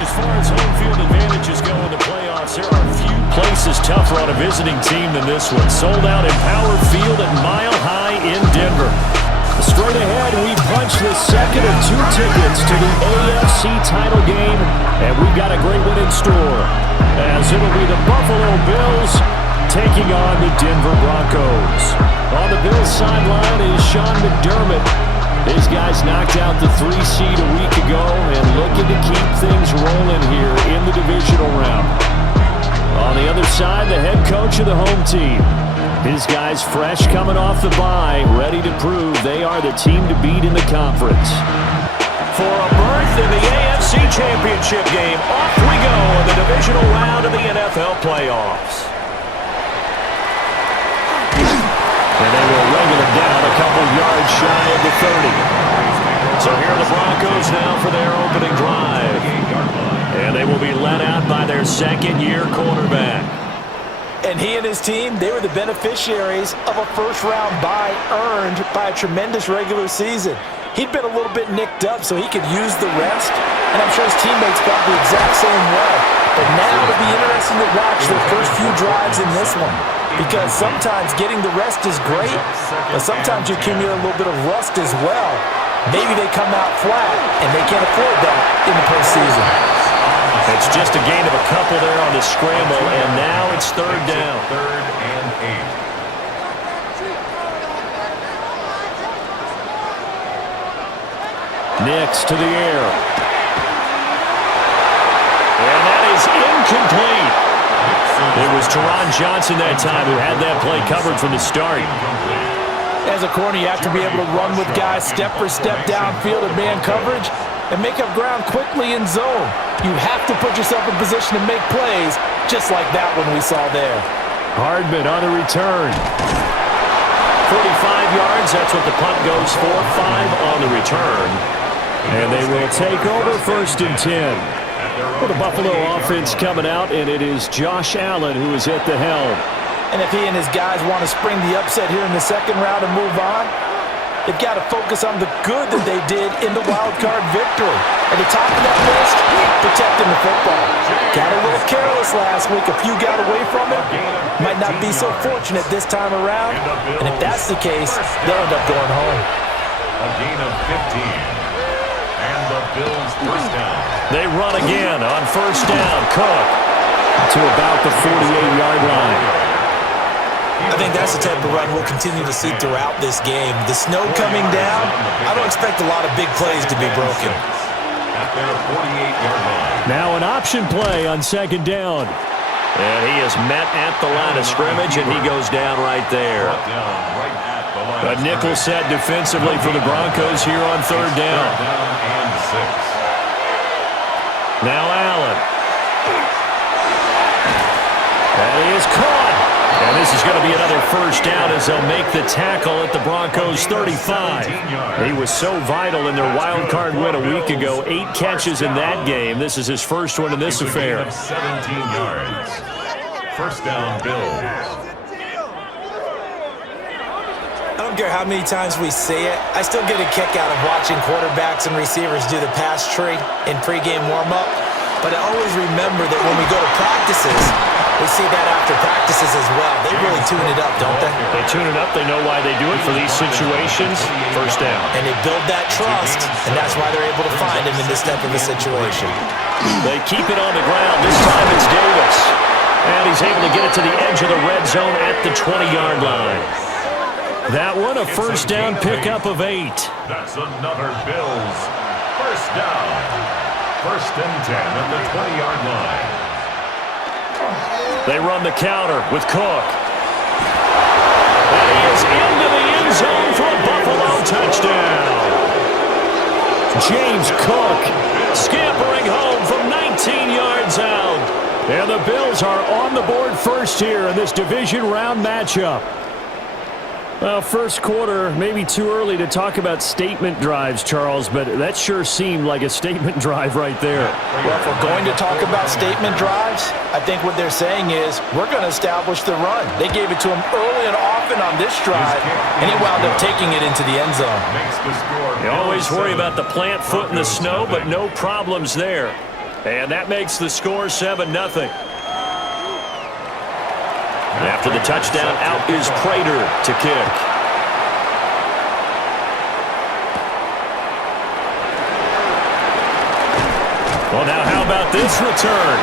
As far as home field advantages go in the playoffs, there are few places tougher on a visiting team than this one. Sold out at Power Field at Mile High in Denver. Straight ahead, we punch the second of 2 tickets to the AFC title game, and we've got a great one in store, as it'll be the Buffalo Bills taking on the Denver Broncos. On the Bills sideline is Sean McDermott. These guys knocked out the 3 seed a week ago and looking to keep things rolling here in the divisional round. On the other side, the head coach of the home team. His guys fresh coming off the bye, ready to prove they are the team to beat in the conference. For a berth in the AFC Championship game, off we go in the divisional round of the NFL playoffs. And they will wrangle it down a couple yards shy of the 30. So here are the Broncos now for their opening drive. And they will be led out by their second-year quarterback. And he and his team, they were the beneficiaries of a first-round bye earned by a tremendous regular season. He'd been a little bit nicked up, so he could use the rest. And I'm sure his teammates felt the exact same way. But now it'll be interesting to watch their first few drives in this one. Because sometimes getting the rest is great, but sometimes you accumulate a little bit of rust as well. Maybe they come out flat, and they can't afford that in the postseason. It's just a gain of a couple there on the scramble, and now it's third down. 3rd and 8. Nix to the air. And that is incomplete. It was Teron Johnson that time who had that play covered from the start. As a corner, you have to be able to run with guys step for step downfield in man coverage and make up ground quickly in zone. You have to put yourself in position to make plays, just like that one we saw there. Hardman on the return. 45 yards, that's what the punt goes for. 5 on the return. And they will take over 1st and 10. Well, the Buffalo offense coming out, and it is Josh Allen who is at the helm. And if he and his guys want to spring the upset here in the second round and move on, they've got to focus on the good that they did in the wild card victory. At the top of that list, protecting the football. Got a little careless last week. A few got away from it. Might not be so fortunate this time around. And if that's the case, they'll end up going home. A gain of 15. And the Bills first down. They run again on first down. Cook to about the 48-yard line. I think that's the type of run we'll continue to see throughout this game. The snow coming down, I don't expect a lot of big plays to be broken. At their 48-yard line. Now an option play on second down. And he is met at the line of scrimmage, and he goes down right there. A nickel set defensively for the Broncos here on third down. And 6. Now Allen. And he is caught. And this is going to be another first down as they'll make the tackle at the Broncos' 35. He was so vital in their wild card win a week ago. 8 catches in that game. This is his first one in this affair. 17 yards. First down, Bills. I don't care how many times we say it, I still get a kick out of watching quarterbacks and receivers do the pass tree in pregame warm-up. But I always remember that when we go to practices, we see that after practices as well. They really tune it up, don't they? They tune it up. They know why they do it for these situations. First down. And they build that trust, and that's why they're able to find him in this type of a situation. They keep it on the ground. This time it's Davis. And he's able to get it to the edge of the red zone at the 20-yard line. That one, a first down pickup of 8. That's another Bills. First down. First and 10 at the 20-yard line. They run the counter with Cook. And he is into the end zone for a Buffalo touchdown. James Cook scampering home from 19 yards out. And the Bills are on the board first here in this division round matchup. Well, first quarter, maybe too early to talk about statement drives, Charles, but that sure seemed like a statement drive right there. Well, if we're going to talk about statement drives, I think what they're saying is we're going to establish the run. They gave it to him early and often on this drive, and he wound up taking it into the end zone. You always worry about the plant foot in the snow, but no problems there. And that makes the score 7-0. After the touchdown, out is Prater to kick. Well, now how about this return?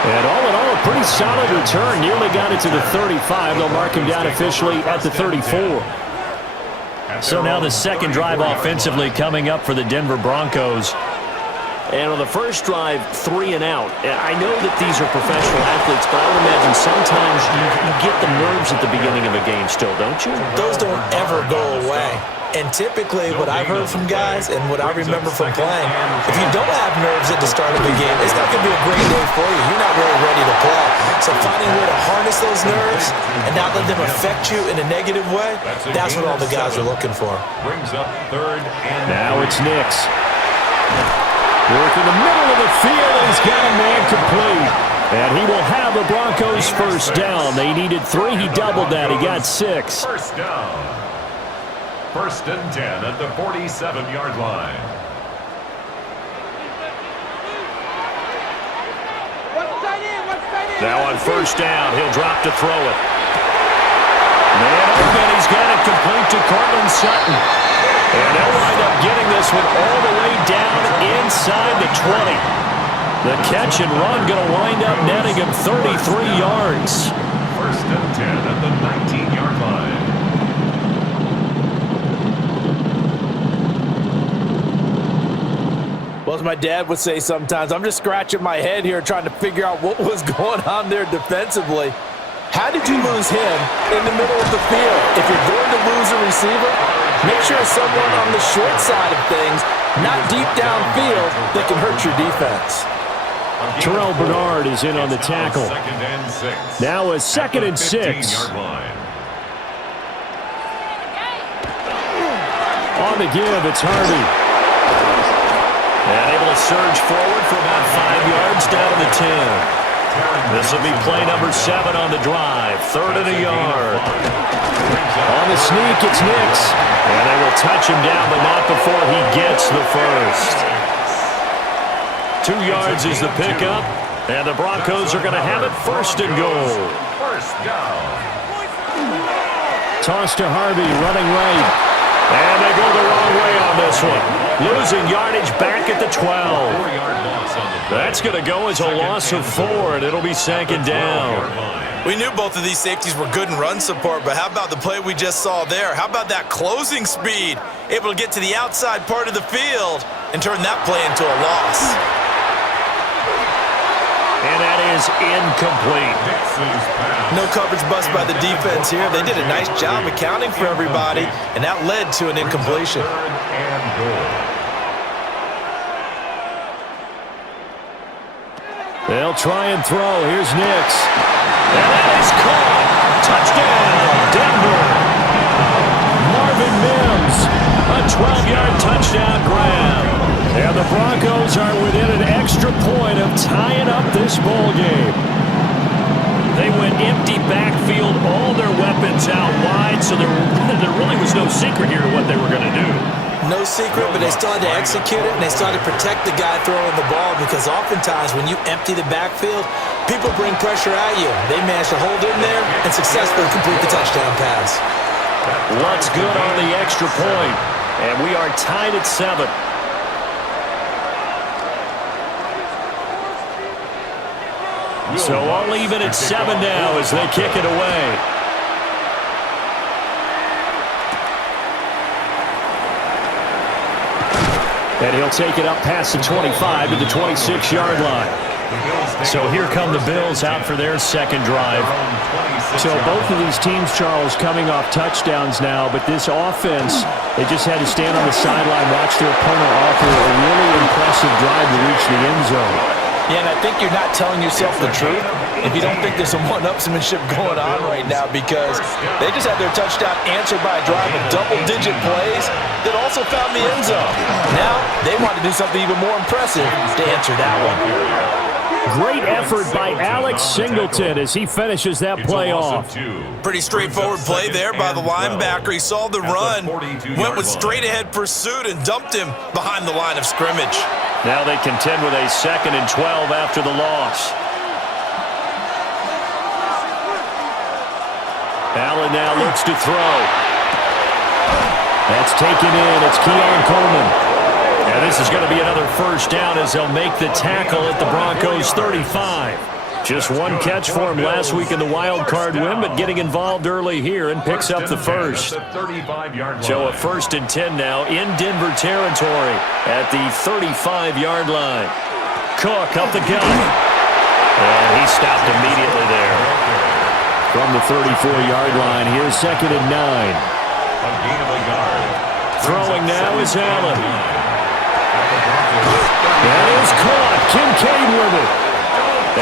And all in all, a pretty solid return. Nearly got it to the 35. They'll mark him down officially at the 34. So now the second drive offensively coming up for the Denver Broncos. And on the first drive, 3 and out. I know that these are professional athletes, but I would imagine sometimes you get the nerves at the beginning of a game still, don't you? Those don't ever go away. And typically what I've heard from guys and what I remember from playing, if you don't have nerves at the start of the game, it's not going to be a great day for you. You're not really ready to play. So finding a way to harness those nerves and not let them affect you in a negative way, that's what all the guys are looking for. Brings up third and now it's Nix. Work in the middle of the field, and he's got a man complete. And he will have the Broncos first down. They needed 3. He doubled that. He got 6. First down. First and 10 at the 47-yard line. Now on first down, he'll drop to throw it. Man open, he's got it complete to Cortland Sutton. And they'll wind up getting this one all the way down inside the 20. The catch and run going to wind up netting him 33 yards. First and 10 at the 19-yard line. Well, as my dad would say sometimes, I'm just scratching my head here trying to figure out what was going on there defensively. How did you lose him in the middle of the field? If you're going to lose a receiver, make sure it's someone on the short side of things, not deep downfield, that can hurt your defense. Terrell Bernard is in on the tackle. Now a 2nd and 6. On the give, it's Harvey. And able to surge forward for about 5 yards down to the 10. This will be play number 7 on the drive. 3rd and a yard. On the sneak, it's Nix. And they will touch him down, but not before he gets the first. 2 yards is the pickup. And the Broncos are going to have it 1st and goal. First down. Toss to Harvey, running right. And they go the wrong way on this one. Losing yardage back at the 12. 4-yard loss on the play. That's going to go as a loss of 4, and it'll be 2nd down. We knew both of these safeties were good in run support, but how about the play we just saw there? How about that closing speed? Able to get to the outside part of the field and turn that play into a loss. And that is incomplete. No coverage bust by the defense here. They did a nice job accounting for everybody, and that led to an incompletion. 3rd and goal. They'll try and throw. Here's Nix. And that is caught. Touchdown, Denver. Marvin Mims, a 12-yard touchdown grab. And the Broncos are within an extra point of tying up this ball game. They went empty backfield, all their weapons out wide, so there really was no secret here to what they were going to do. No secret, but they still had to execute it, and they still had to protect the guy throwing the ball, because oftentimes when you empty the backfield, people bring pressure at you. They managed to hold in there and successfully complete the touchdown pass. What's good on the extra point? And we are tied at 7. So all even at 7 now as they kick it away. And he'll take it up past the 25 to the 26-yard line. So here come the Bills out for their second drive. So both of these teams, Charles, coming off touchdowns now, but this offense, they just had to stand on the sideline, watch their opponent offer a really impressive drive to reach the end zone. Yeah, and I think you're not telling yourself the truth if you don't think there's some one-upsmanship going on right now, because they just had their touchdown answered by a drive of double-digit plays that also found the end zone. Now they want to do something even more impressive to answer that one. Great effort by Alex Singleton as he finishes that play off. Pretty straightforward play there by the linebacker. He saw the run, went with straight-ahead pursuit, and dumped him behind the line of scrimmage. Now they contend with a 2nd and 12 after the loss. Allen now looks to throw. That's taken in. It's Keon Coleman. And this is going to be another first down as they'll make the tackle at the Broncos 35. Just one catch for him last week in the wild card win, but getting involved early here and picks up the first. So a 1st and 10 now in Denver territory at the 35-yard line. Cook up the gut. And he stopped immediately there. From the 34-yard line, here's 2nd and 9. Throwing now is Allen. That is caught. Kincaid with it.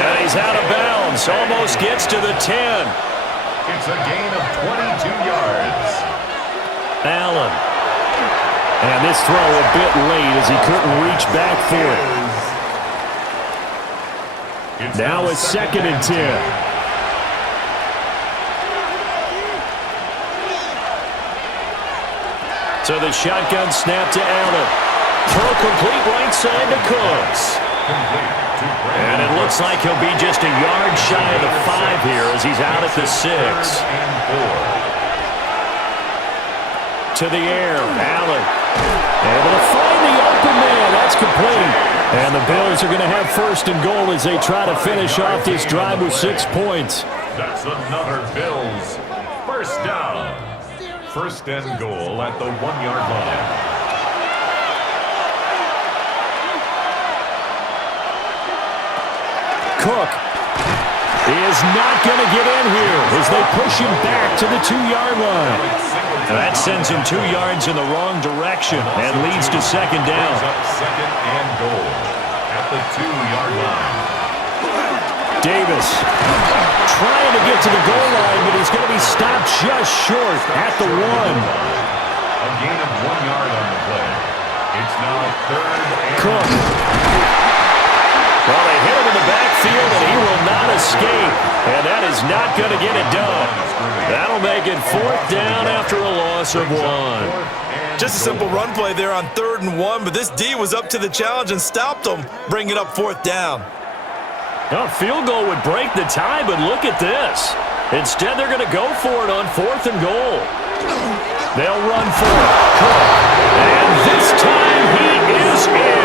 And he's out of bounds. Almost gets to the 10. It's a gain of 22 yards. Allen. And this throw a bit late as he couldn't reach back for it. Now it's 2nd and 10. So the shotgun snap to Allen. Throw complete right side to Cooks. And it looks like he'll be just a yard shy of the 5 here as he's out at the 6. To the air, Allen. Able to find the open man. That's complete. And the Bills are going to have 1st and goal as they try to finish off this drive with 6 points. That's another Bills 1st down. 1st and goal at the 1-yard line. Cook is not going to get in here as they push him back to the 2-yard line. That sends him 2 yards in the wrong direction and leads to 2nd down. 2nd and goal at the 2-yard line. Davis trying to get to the goal line, but he's going to be stopped just short at the 1. A gain of 1 yard on the play. It's now 3rd and Cook. Well, they hit him in the backfield, and he will not escape. And that is not going to get it done. That'll make it 4th down after a loss of 1. Just a simple run play there on 3rd and 1, but this D was up to the challenge and stopped him, bringing up 4th down. A field goal would break the tie, but look at this. Instead, they're going to go for it on 4th and goal. They'll run for it. Cook. And this time he is in.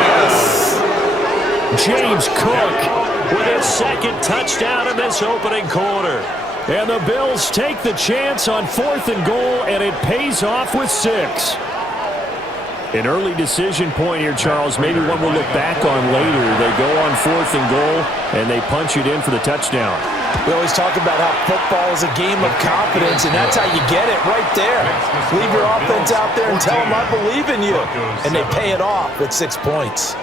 James Cook with his 2nd touchdown in this opening quarter. And the Bills take the chance on 4th and goal, and it pays off with 6. An early decision point here, Charles. Maybe one we'll look back on later. They go on 4th and goal, and they punch it in for the touchdown. We always talk about how football is a game of confidence, and that's how you get it right there. Leave your offense out there and tell them I believe in you. And they pay it off with 6 points.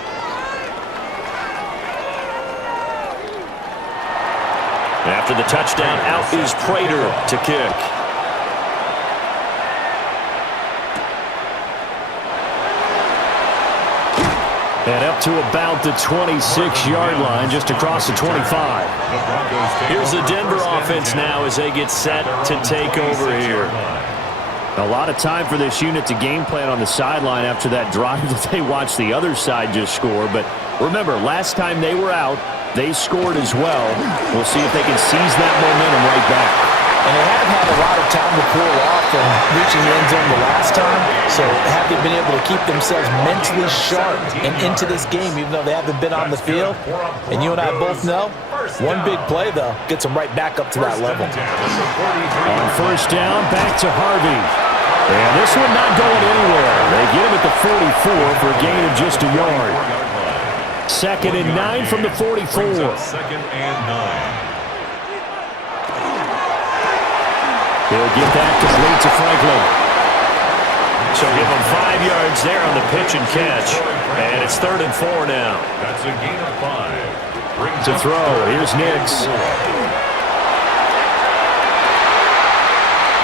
After the touchdown, out is Prater to kick. And up to about the 26-yard line, just across the 25. Here's the Denver offense now as they get set to take over here. A lot of time for this unit to game plan on the sideline after that drive that they watched the other side just score. But remember, last time they were out, they scored as well. We'll see if they can seize that momentum right back. And they haven't had a lot of time to pull off from reaching the end zone the last time. So have they been able to keep themselves mentally sharp and into this game, even though they haven't been on the field? And you and I both know, one big play, though, gets them right back up to that level. On 1st down, back to Harvey. And this one not going anywhere. They get him at the 44 for a gain of just a yard. 2nd and 9 from the 44. 2nd and 9. He'll get that complete to Franklin. So give him 5 yards there on the pitch and catch. And it's 3rd and 4 now. That's a gain of 5. To throw, here's Nix.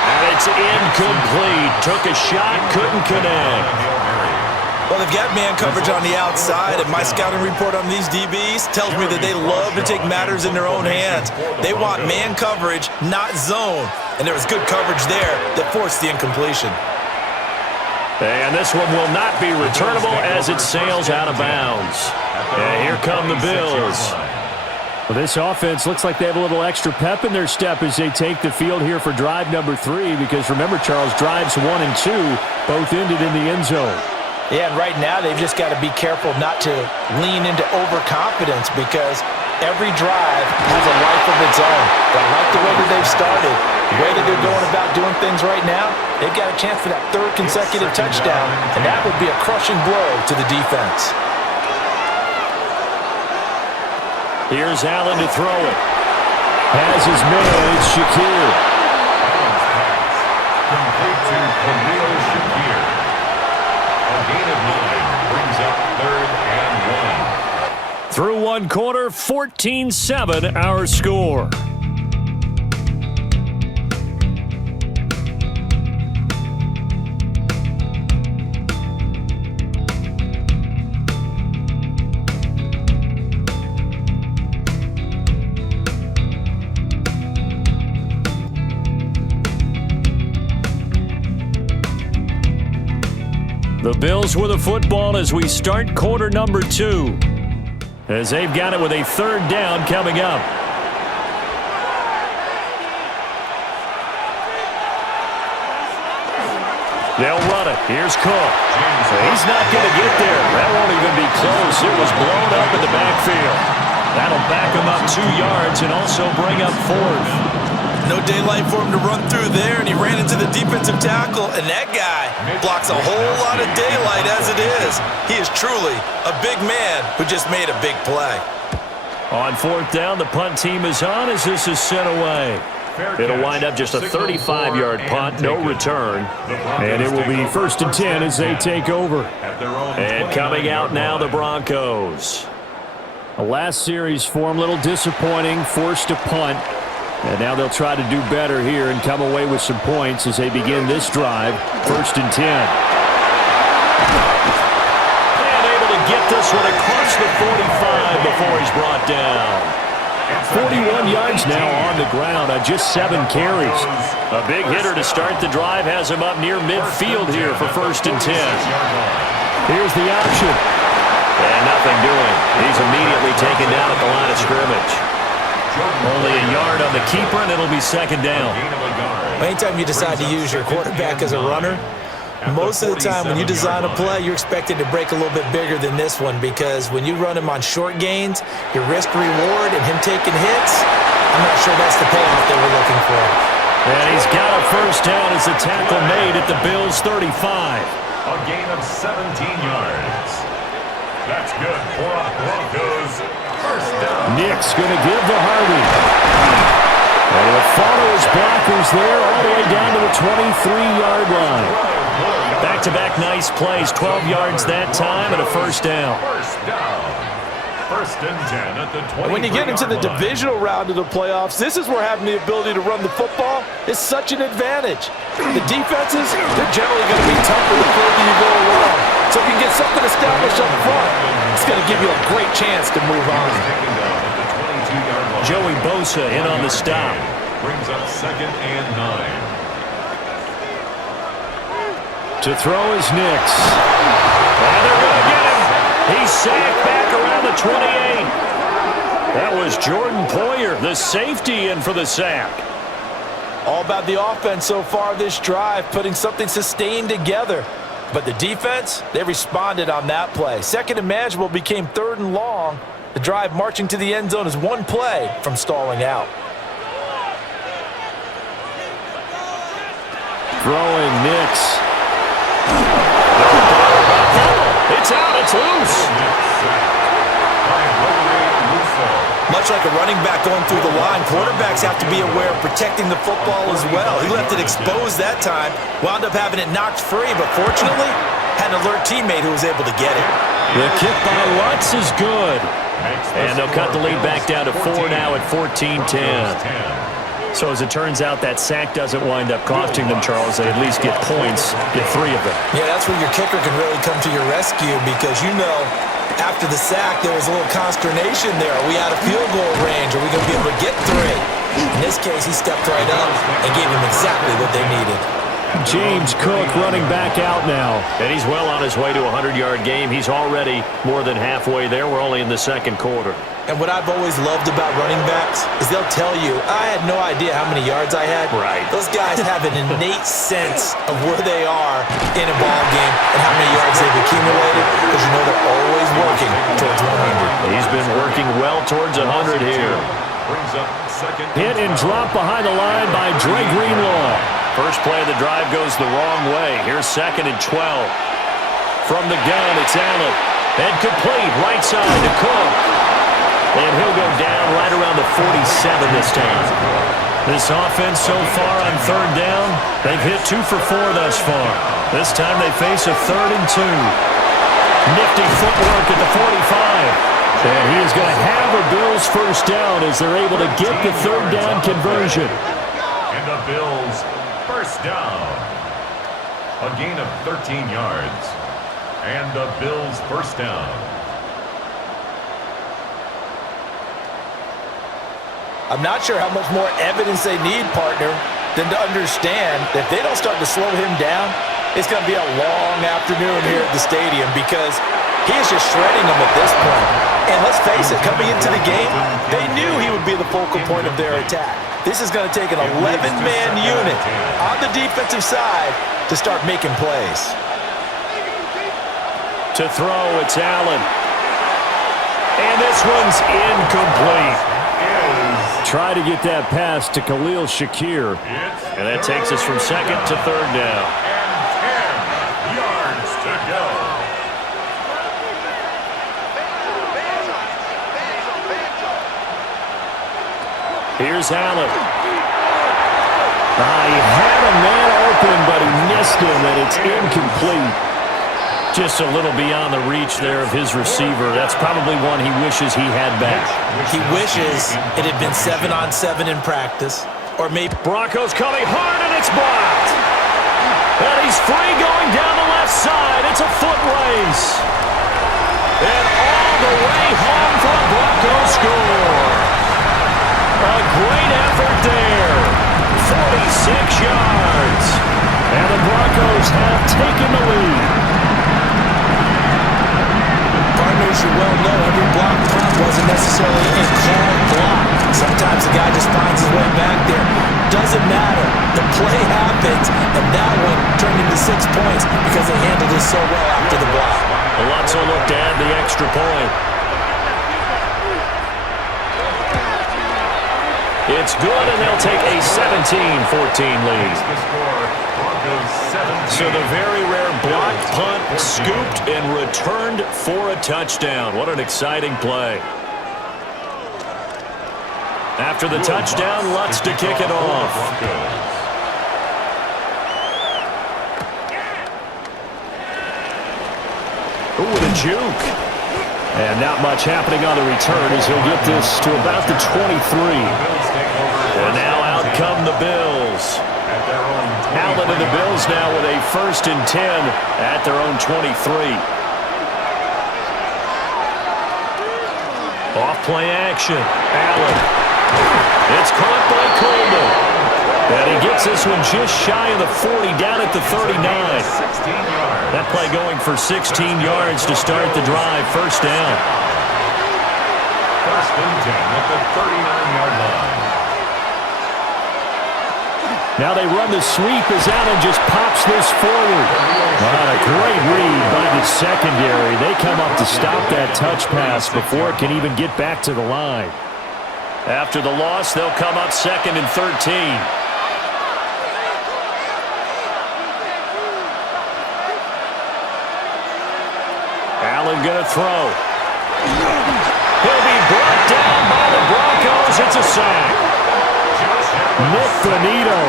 And it's incomplete. Took a shot, couldn't connect. Well, they've got man coverage on the outside, and my scouting report on these DBs tells me that they love to take matters in their own hands. They want man coverage, not zone, and there was good coverage there that forced the incompletion. And this one will not be returnable as it sails out of bounds. And here come the Bills. Well, this offense looks like they have a little extra pep in their step as they take the field here for drive number 3, because remember, Charles, drives 1 and 2 both ended in the end zone. Yeah, and right now they've just got to be careful not to lean into overconfidence, because every drive has a life of its own. I like the way that they've started, the way that they're going about doing things right now. They've got a chance for that 3rd consecutive touchdown, and that would be a crushing blow to the defense. Here's Allen to throw it. Has his man, it's Shakir. Complete to Khalil Shakir. A gain of 9 brings up 3rd and 1. Through one quarter, 14-7 our score. The Bills with the football as we start quarter number 2. As they've got it with a 3rd down coming up. They'll run it. Here's Cook. He's not going to get there. That won't even be close. It was blown up in the backfield. That'll back him up 2 yards and also bring up 4th. No daylight for him to run through there, and he ran into the defensive tackle, and that guy blocks a whole lot of daylight as it is. He is truly a big man who just made a big play. On 4th down, the punt team is on as this is sent away. It'll wind up just a 35-yard punt, no return. And it will be 1st and 10 as they take over. And coming out now, the Broncos. The last series for them, a little disappointing, forced a punt. And now they'll try to do better here and come away with some points as they begin this drive. 1st and 10. And able to get this one across the 45 before he's brought down. 41 yards now on the ground on just 7 carries. A big hitter to start the drive has him up near midfield here for 1st and 10. Here's the option. And nothing doing. He's immediately taken down at the line of scrimmage. Only a yard on the keeper, and it'll be 2nd down. Anytime you decide to use your quarterback as a runner, most of the time when you design a play, you're expected to break a little bit bigger than this one, because when you run him on short gains, your risk-reward and him taking hits, I'm not sure that's the payoff that we're looking for. And he's got a 1st down as the tackle made at the Bills' 35. A gain of 17 yards. That's good for the Broncos. 1st down. Nick's going to give to Harvey. And he'll follow his blockers there all the way down to the 23-yard line. Back-to-back nice plays, 12 yards that time and a 1st down. 1st down. 1st and 10 at the 23-yard line. When you get into the divisional round of the playoffs, this is where having the ability to run the football is such an advantage. The defenses, they're generally going to be tougher the further you go along. So if you can get something established up front, it's going to give you a great chance to move on. Joey Bosa in on the stop. Brings up 2nd and 9. To throw is Nix. And they're going to get him. He's sacked back around the 28. That was Jordan Poyer, the safety, in for the sack. All about the offense so far this drive, putting something sustained together. But the defense, they responded on that play. 2nd and manageable became 3rd and long. The drive marching to the end zone is 1 play from stalling out. Throwing Nix. It's out. It's loose. Much like a running back going through the line, quarterbacks have to be aware of protecting the football as well. He left it exposed that time, wound up having it knocked free, but fortunately, had an alert teammate who was able to get it. The kick by Lutz is good. And they'll cut the lead back down to 4 now at 14-10. So as it turns out, that sack doesn't wind up costing them, Charles. They at least get points, get 3 of them. Yeah, that's where your kicker can really come to your rescue because, after the sack, there was a little consternation there. Are we out of field goal range? Are we going to be able to get 3? In this case, he stepped right up and gave them exactly what they needed. James Cook running back out now. And he's well on his way to a 100-yard game. He's already more than halfway there. We're only in the second quarter. And what I've always loved about running backs is they'll tell you, I had no idea how many yards I had. Right. Those guys have an innate sense of where they are in a ball game and how many yards they've accumulated because they're always working towards 100. He's been working well towards 100 here. Brings up second. Hit and drop behind the line by Dre Greenlaw. First play of the drive goes the wrong way. Here's 2nd and 12. From the gun, it's Allen. And complete, right side to Cook. And he'll go down right around the 47 this time. This offense so far on 3rd down, they've hit 2 for 4 thus far. This time they face a 3rd and 2. Nifty footwork at the 45. And he is going to have a Bills first down as they're able to get the 3rd down conversion. And the Bills first down. A gain of 13 yards. And the Bills first down. I'm not sure how much more evidence they need, partner, than to understand that if they don't start to slow him down, it's going to be a long afternoon here at the stadium because he is just shredding them at this point. And let's face it, coming into the game, they knew he would be the focal point of their attack. This is going to take an 11-man unit on the defensive side to start making plays. To throw, it's Allen. And this one's incomplete. Try to get that pass to Khalil Shakir. And that takes us from 2nd to 3rd down. And 10 yards to go. Here's Allen. He had a man open, but he missed him, and it's incomplete. Just a little beyond the reach there of his receiver. That's probably one he wishes he had back. He wishes it had been 7-on-7 in practice. Or maybe Broncos coming hard, and it's blocked. And he's free going down the left side. It's a foot race. And all the way home for a Broncos score. A great effort there. 46 yards. And the Broncos have taken the lead. Partners, you well know every block punt wasn't necessarily a called block. Sometimes the guy just finds his way back there. Doesn't matter. The play happens, and that one turned into 6 points because they handled it so well after the block. Lots will look to add the extra point. It's good, and they'll take a 17-14 lead. So the very rare blocked punt scooped and returned for a touchdown. What an exciting play. After the touchdown, Lutz to kick it off. Ooh, with a juke. And not much happening on the return as he'll get this to about the 23. And now out come the Bills. Allen and the Bills now with a 1st and 10 at their own 23. Off play action. Allen. It's caught by Coleman. And he gets this one just shy of the 40, down at the 39. That play going for 16 yards to start the drive. First down. 1st and 10 at the 39-yard line. Now they run the sweep as Allen just pops this forward. A great read by the secondary. They come up to stop that touch pass before it can even get back to the line. After the loss, they'll come up 2nd and 13. Allen gonna throw. He'll be brought down by the Broncos. It's a sack. Nick Bonito.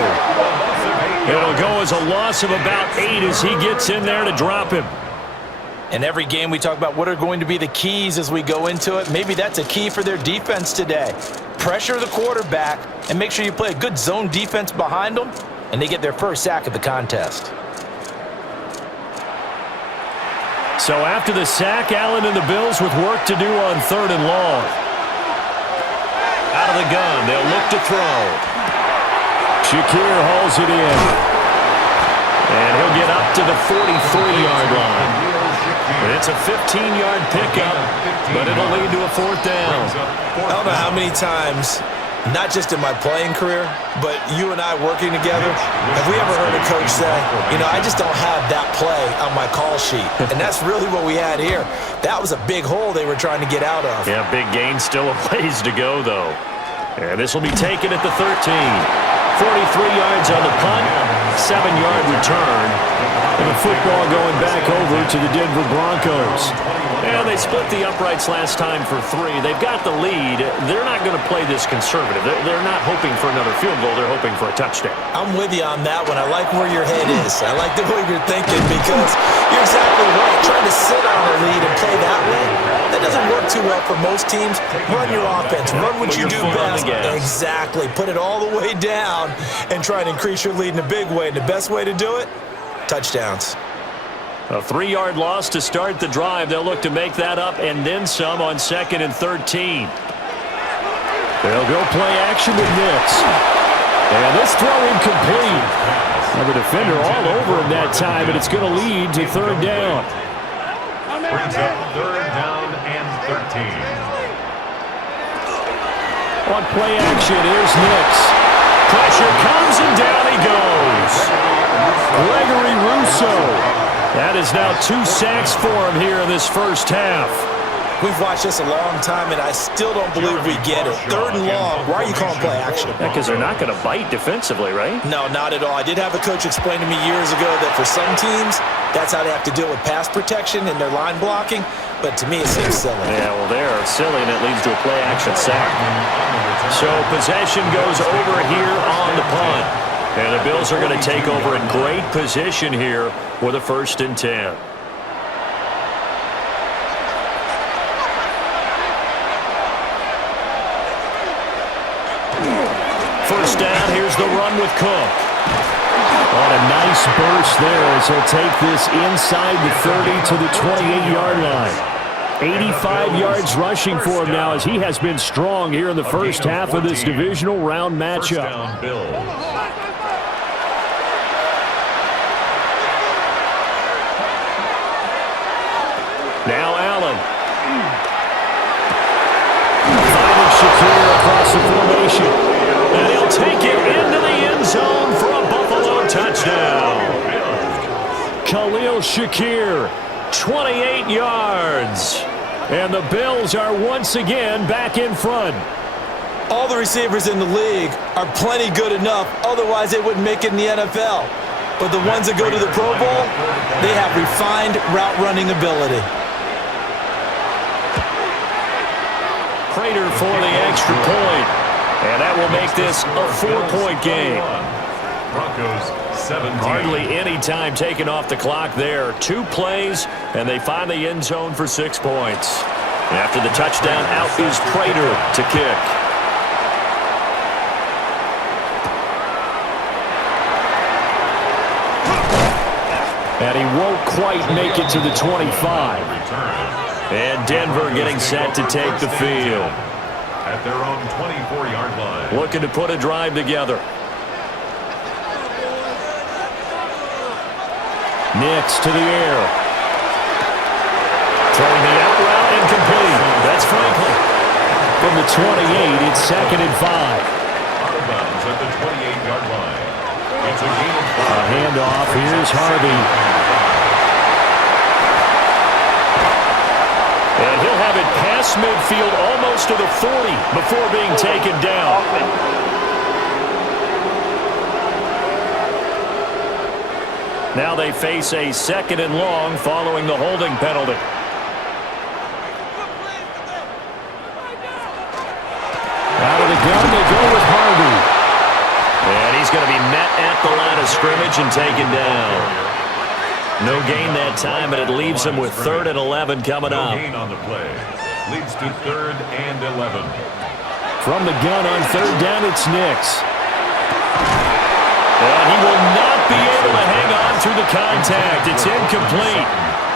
It'll go as a loss of about 8 as he gets in there to drop him. In every game we talk about what are going to be the keys as we go into it. Maybe that's a key for their defense today. pressure the quarterback and make sure you play a good zone defense behind them, and they get their first sack of the contest. So after the sack, Allen and the Bills with work to do on 3rd and long. Out of the gun, they'll look to throw. Shakir hauls it in. And he'll get up to the 43-yard line. It's a 15-yard pickup, but it'll lead to a 4th down. I don't know how many times, not just in my playing career, but you and I working together, have we ever heard a coach say, you know, I just don't have that play on my call sheet. And that's really what we had here. That was a big hole they were trying to get out of. Yeah, big gain, still a ways to go, though. And this will be taken at the 13. 43 yards on the punt, 7-yard return. And the football going back over to the Denver Broncos. And they split the uprights last time for 3. They've got the lead. They're not going to play this conservative. They're not hoping for another field goal. They're hoping for a touchdown. I'm with you on that one. I like where your head is. I like the way you're thinking because you're exactly right. Trying to sit on a lead and play that way, that doesn't work too well for most teams. Run your offense. Run what you do best. Exactly. Put it all the way down and try and increase your lead in a big way. And the best way to do it? Touchdowns. A 3-yard loss to start the drive. They'll look to make that up and then some on 2nd and 13. They'll go play action with Nix. And this throw incomplete. Now the defender all over him that time, and it's going to lead to 3rd down. Brings up 3rd down and 13. On play action, here's Nix. Pressure comes and down he goes. Gregory Rousseau. That is now 2 sacks for him here in this first half. We've watched this a long time, and I still don't believe we get it. 3rd and long, why are you calling play action? Yeah, because they're not going to bite defensively, right? No, not at all. I did have a coach explain to me years ago that for some teams, that's how they have to deal with pass protection and their line blocking. But to me, it seems silly. Yeah, well, they're silly, and it leads to a play action sack. So possession goes over here on the punt. And the Bills are going to take over in great position here with a 1st and 10. First down, here's the run with Cook. On a nice burst there as he'll take this inside the 30 to the 28-yard line. 85 yards rushing for him now as he has been strong here in the first half of this divisional round matchup. Now Allen. Finding Shakir across the formation. And he'll take it into the end zone for a Buffalo touchdown. Khalil Shakir, 28 yards. And the Bills are once again back in front. All the receivers in the league are plenty good enough, otherwise they wouldn't make it in the NFL. But the ones that go to the Pro Bowl, they have refined route running ability. Prater for the extra point. And that will make this a 4-point game. Broncos 17. Hardly any time taken off the clock there. 2 plays, and they find the end zone for 6 points. And after the touchdown, out is Prater to kick. And he won't quite make it to the 25. And Denver getting set to take the field. At their own 24-yard line. Looking to put a drive together. Nix to the air. Throwing the out route incomplete. That's Franklin. From the 28, it's 2nd and 5. Out of bounds at the 28-yard line. It's a gain of 5. A handoff. Here's Harvey. And he'll have it past midfield almost to the 40 before being taken down. Now they face a 2nd and long following the holding penalty. Out of the gun, they go with Harvey. And he's going to be met at the line of scrimmage and taken down. No gain that time, but it leaves him with 3rd and 11 coming up. No gain on the play. Leads to 3rd and 11. From the gun on third down, it's Nix. And he will not be able to hang on through the contact. It's incomplete.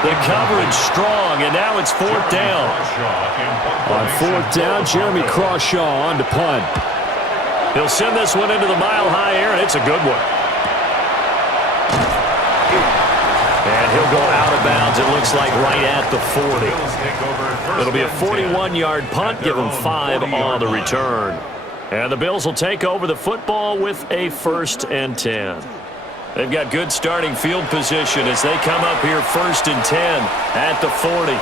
The coverage strong, and now it's fourth down. On fourth down, Jeremy Crawshaw on to punt. He'll send this one into the mile-high air, and it's a good one. And he'll go out of bounds, it looks like, right at the 40. It'll be a 41-yard punt, give them 5 on the return. And the Bills will take over the football with a 1st and 10. They've got good starting field position as they come up here 1st and 10 at the 40.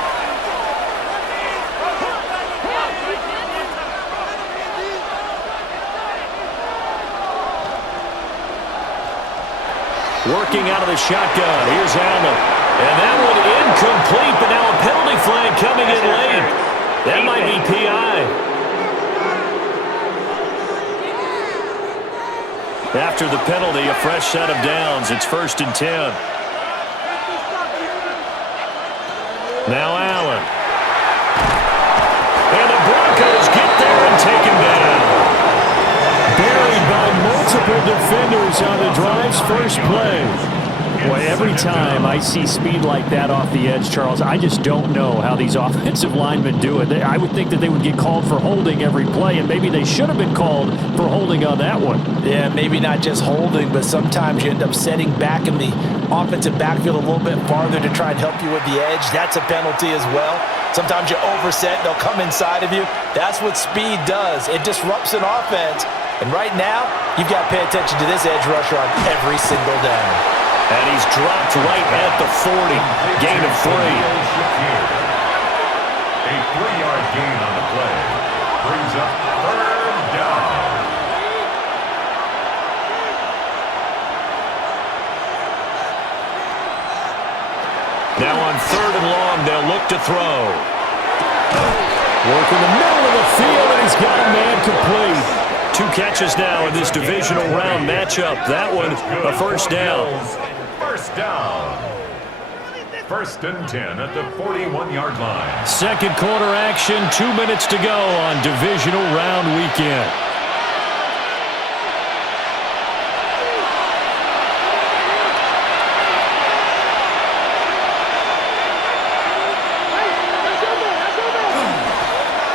Working out of the shotgun. Here's Allen. And that one incomplete, but now a penalty flag coming in late. That might be PI. After the penalty, a fresh set of downs. It's 1st and 10. Now Allen. And the Broncos get there and take him down. Buried by multiple defenders on the drive's first play. Boy, every time I see speed like that off the edge, Charles, I just don't know how these offensive linemen do it. I would think that they would get called for holding every play, and maybe they should have been called for holding on that one. Yeah, maybe not just holding, but sometimes you end up setting back in the offensive backfield a little bit farther to try and help you with the edge. That's a penalty as well. Sometimes you overset, they'll come inside of you. That's what speed does. It disrupts an offense. And right now, you've got to pay attention to this edge rusher on every single down. And he's dropped right at the 40. Gain of 3. A 3-yard gain on the play. Brings up 3rd down. Now on 3rd and long, they'll look to throw. Work in the middle of the field, and he's got a man complete. 2 catches now in this divisional round matchup. That one, a 1st down. 1st down. 1st and 10 at the 41-yard line. Second quarter action, 2 minutes to go on divisional round weekend.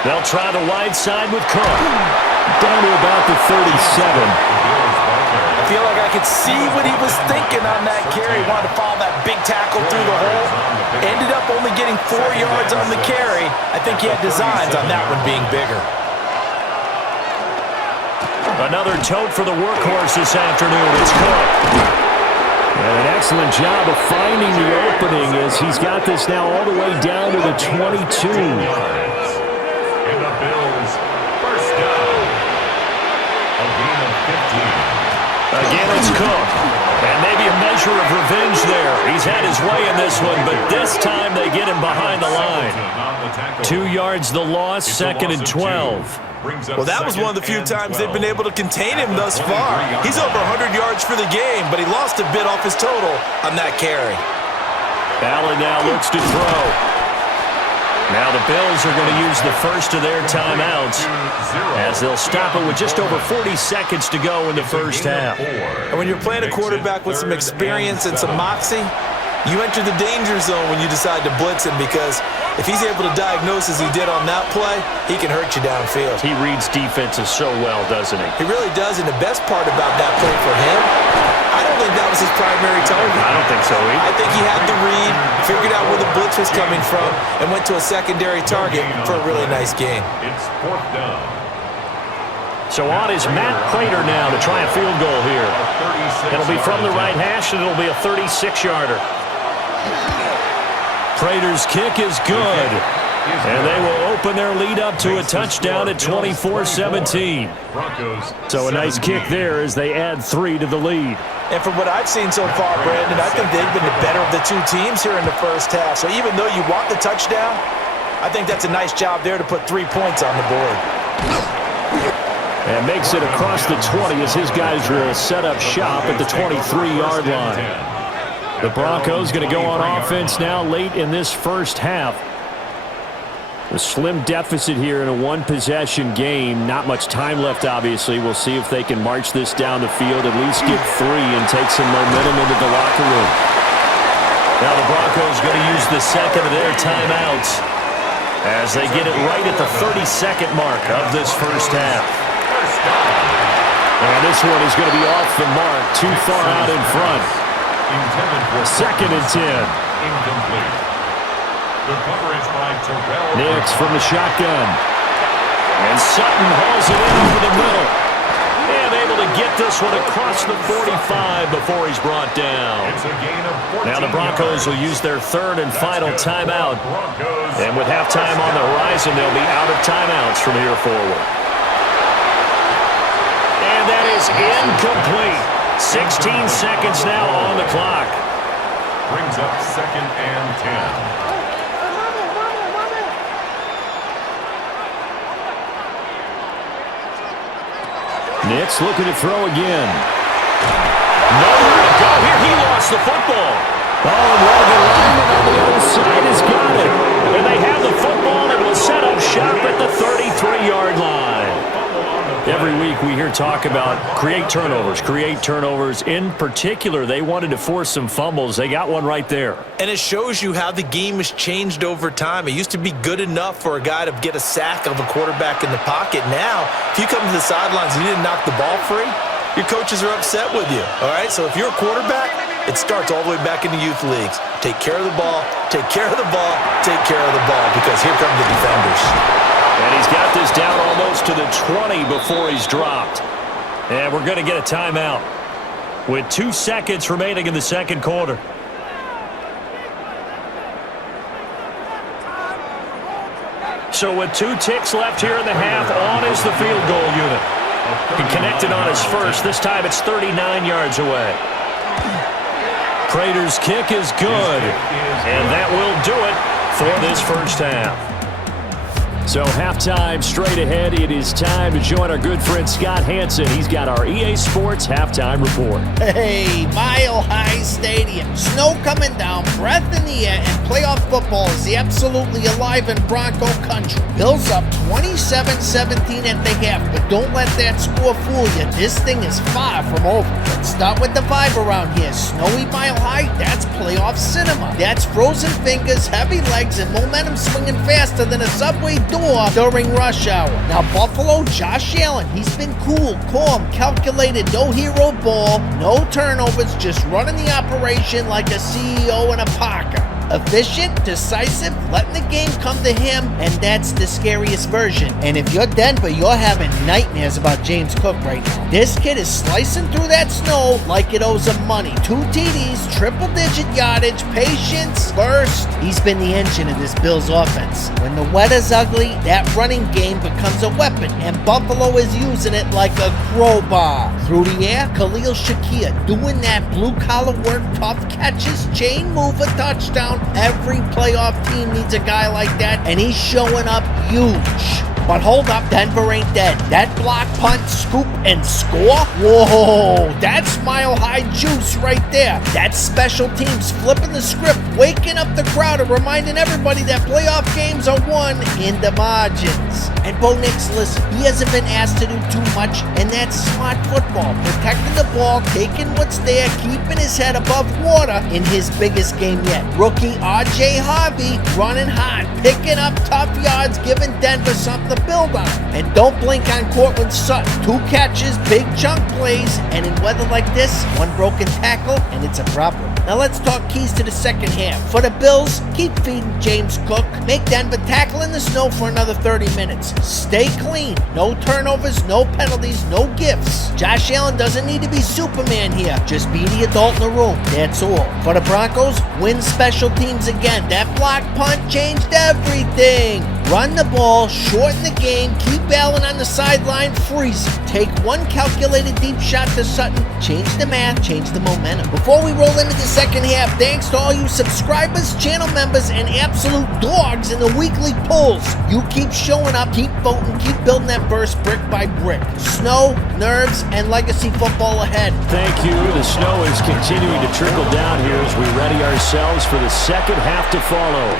They'll try the wide side with Cook. Down to about the 37. I feel like I could see what he was thinking on that carry. He wanted to follow that big tackle through the hole. Ended up only getting 4 yards on the carry. I think he had designs on that one being bigger. Another tote for the workhorse this afternoon. It's Cook. And an excellent job of finding the opening as he's got this now all the way down to the 22. And the Bills, 1st down. A gain of 15. Again, it's Cook. And maybe a measure of revenge there. He's had his way in this one, but this time they get him behind the line. 2 yards the loss, 2nd and 12. Well, that was one of the few times they've been able to contain him thus far. He's over 100 yards for the game, but he lost a bit off his total on that carry. Allen now looks to throw. Now the Bills are going to use the first of their timeouts as they'll stop it with just over 40 seconds to go in the first half. And when you're playing a quarterback with some experience and some moxie, you enter the danger zone when you decide to blitz him, because if he's able to diagnose as he did on that play, he can hurt you downfield. He reads defenses so well, doesn't he? He really does, and the best part about that play for him, I don't think that was his primary target. I don't think so either. I think he had the read, figured out where the blitz was coming from, and went to a secondary target for a really nice gain. It's 4th down. So on is Matt Prater now to try a field goal here. It'll be from the right hash, and it'll be a 36-yarder. Prater's kick is good. And they will open their lead up to a touchdown at 24-17. So a nice kick there as they add 3 to the lead. And from what I've seen so far, Brandon, I think they've been the better of the 2 teams here in the first half. So even though you want the touchdown, I think that's a nice job there to put 3 points on the board. And makes it across the 20 as his guys will set up shop at the 23-yard line. The Broncos going to go on offense now late in this first half. A slim deficit here in a one-possession game. Not much time left, obviously. We'll see if they can march this down the field, at least get 3 and take some momentum into the locker room. Now the Broncos going to use the second of their timeouts as they get it right at the 32nd mark of this first half. And this one is going to be off the mark, too far out in front. Second and 10. Incomplete. The coverage by Terrell. Nix from the shotgun. And Sutton hauls it in over the middle. And able to get this one across the 45 before he's brought down. It's a gain of 14 now the Broncos will use their third and final timeout. And with halftime on the horizon, they'll be out of timeouts from here forward. And that is incomplete. 16 seconds now on the clock. Brings up second and 10. Nix looking to throw again. Nowhere to go here. He lost the football. Oh, and one of the linemen on the other side has got it. And they have the football and will set up shop at the 33-yard line. Every week we hear talk about create turnovers. In particular, they wanted to force some fumbles. They got one right there. And it shows you how the game has changed over time. It used to be good enough for a guy to get a sack of a quarterback in the pocket. Now, if you come to the sidelines and you didn't knock the ball free, your coaches are upset with you. All right, so if you're a quarterback, it starts all the way back in the youth leagues. Take care of the ball, take care of the ball, take care of the ball, because here come the defenders. And he's got this down almost to the 20 before he's dropped. And we're going to get a timeout with 2 seconds remaining in the second quarter. So with 2 ticks left here in the half, on is the field goal unit. He connected on his first. This time it's 39 yards away. Prater's kick is good. And that will do it for this first half. So halftime straight ahead. It is time to join our good friend Scott Hansen. He's got our EA Sports halftime report. Hey, Mile High Stadium. Snow coming down, breath in the air, and playoff football is absolutely alive in Bronco country. Bills up 27-17 at the half, but don't let that score fool you. This thing is far from over. Let's start with the vibe around here. Snowy Mile High, that's playoff cinema. That's frozen fingers, heavy legs, and momentum swinging faster than a subway door during rush hour. Now Buffalo, Josh Allen, he's been cool, calm, calculated, no hero ball, no turnovers, just running the operation like a CEO in a parka. Efficient, decisive, letting the game come to him, and that's the scariest version. And if you're Denver, you're having nightmares about James Cook right now. This kid is slicing through that snow like it owes him money. 2 TDs, triple-digit yardage, patience, burst. He's been the engine of this Bills offense. When the weather's ugly, that running game becomes a weapon, and Buffalo is using it like a crowbar. Through the air, Khalil Shakir doing that blue-collar work, tough catches, chain mover, touchdown. Every playoff team needs a guy like that, and he's showing up huge. But hold up, Denver ain't dead. That block, punt, scoop, and score? Whoa, that's mile-high juice right there. That's special teams flipping the script, waking up the crowd, and reminding everybody that playoff games are won in the margins. And Bo Nix, listen, he hasn't been asked to do too much, and that's smart football. Protecting the ball, taking what's there, keeping his head above water in his biggest game yet. Rookie R.J. Harvey running hard, picking up tough yards, giving Denver something to build on. And don't blink on Cortland Sutton. 2 catches, big chunk plays, and in weather like this, 1 broken tackle, and it's a problem. Now let's talk keys to the second half. For the Bills, keep feeding James Cook. Make Denver tackle in the snow for another 30 minutes. Stay clean. No turnovers, no penalties, no gifts. Josh Allen doesn't need to be Superman here. Just be the adult in the room. That's all. For the Broncos, win special teams again. That block punt changed everything. Run the ball, shorten the game, keep Allen on the sideline, freeze him. Take 1 calculated deep shot to Sutton, change the math, change the momentum. Before we roll into the second half, thanks to all you subscribers, channel members, and absolute dogs in the weekly polls. You keep showing up, keep voting, keep building that burst brick by brick. Snow, nerves, and legacy football ahead. Thank you. The snow is continuing to trickle down here as we ready ourselves for the second half to follow.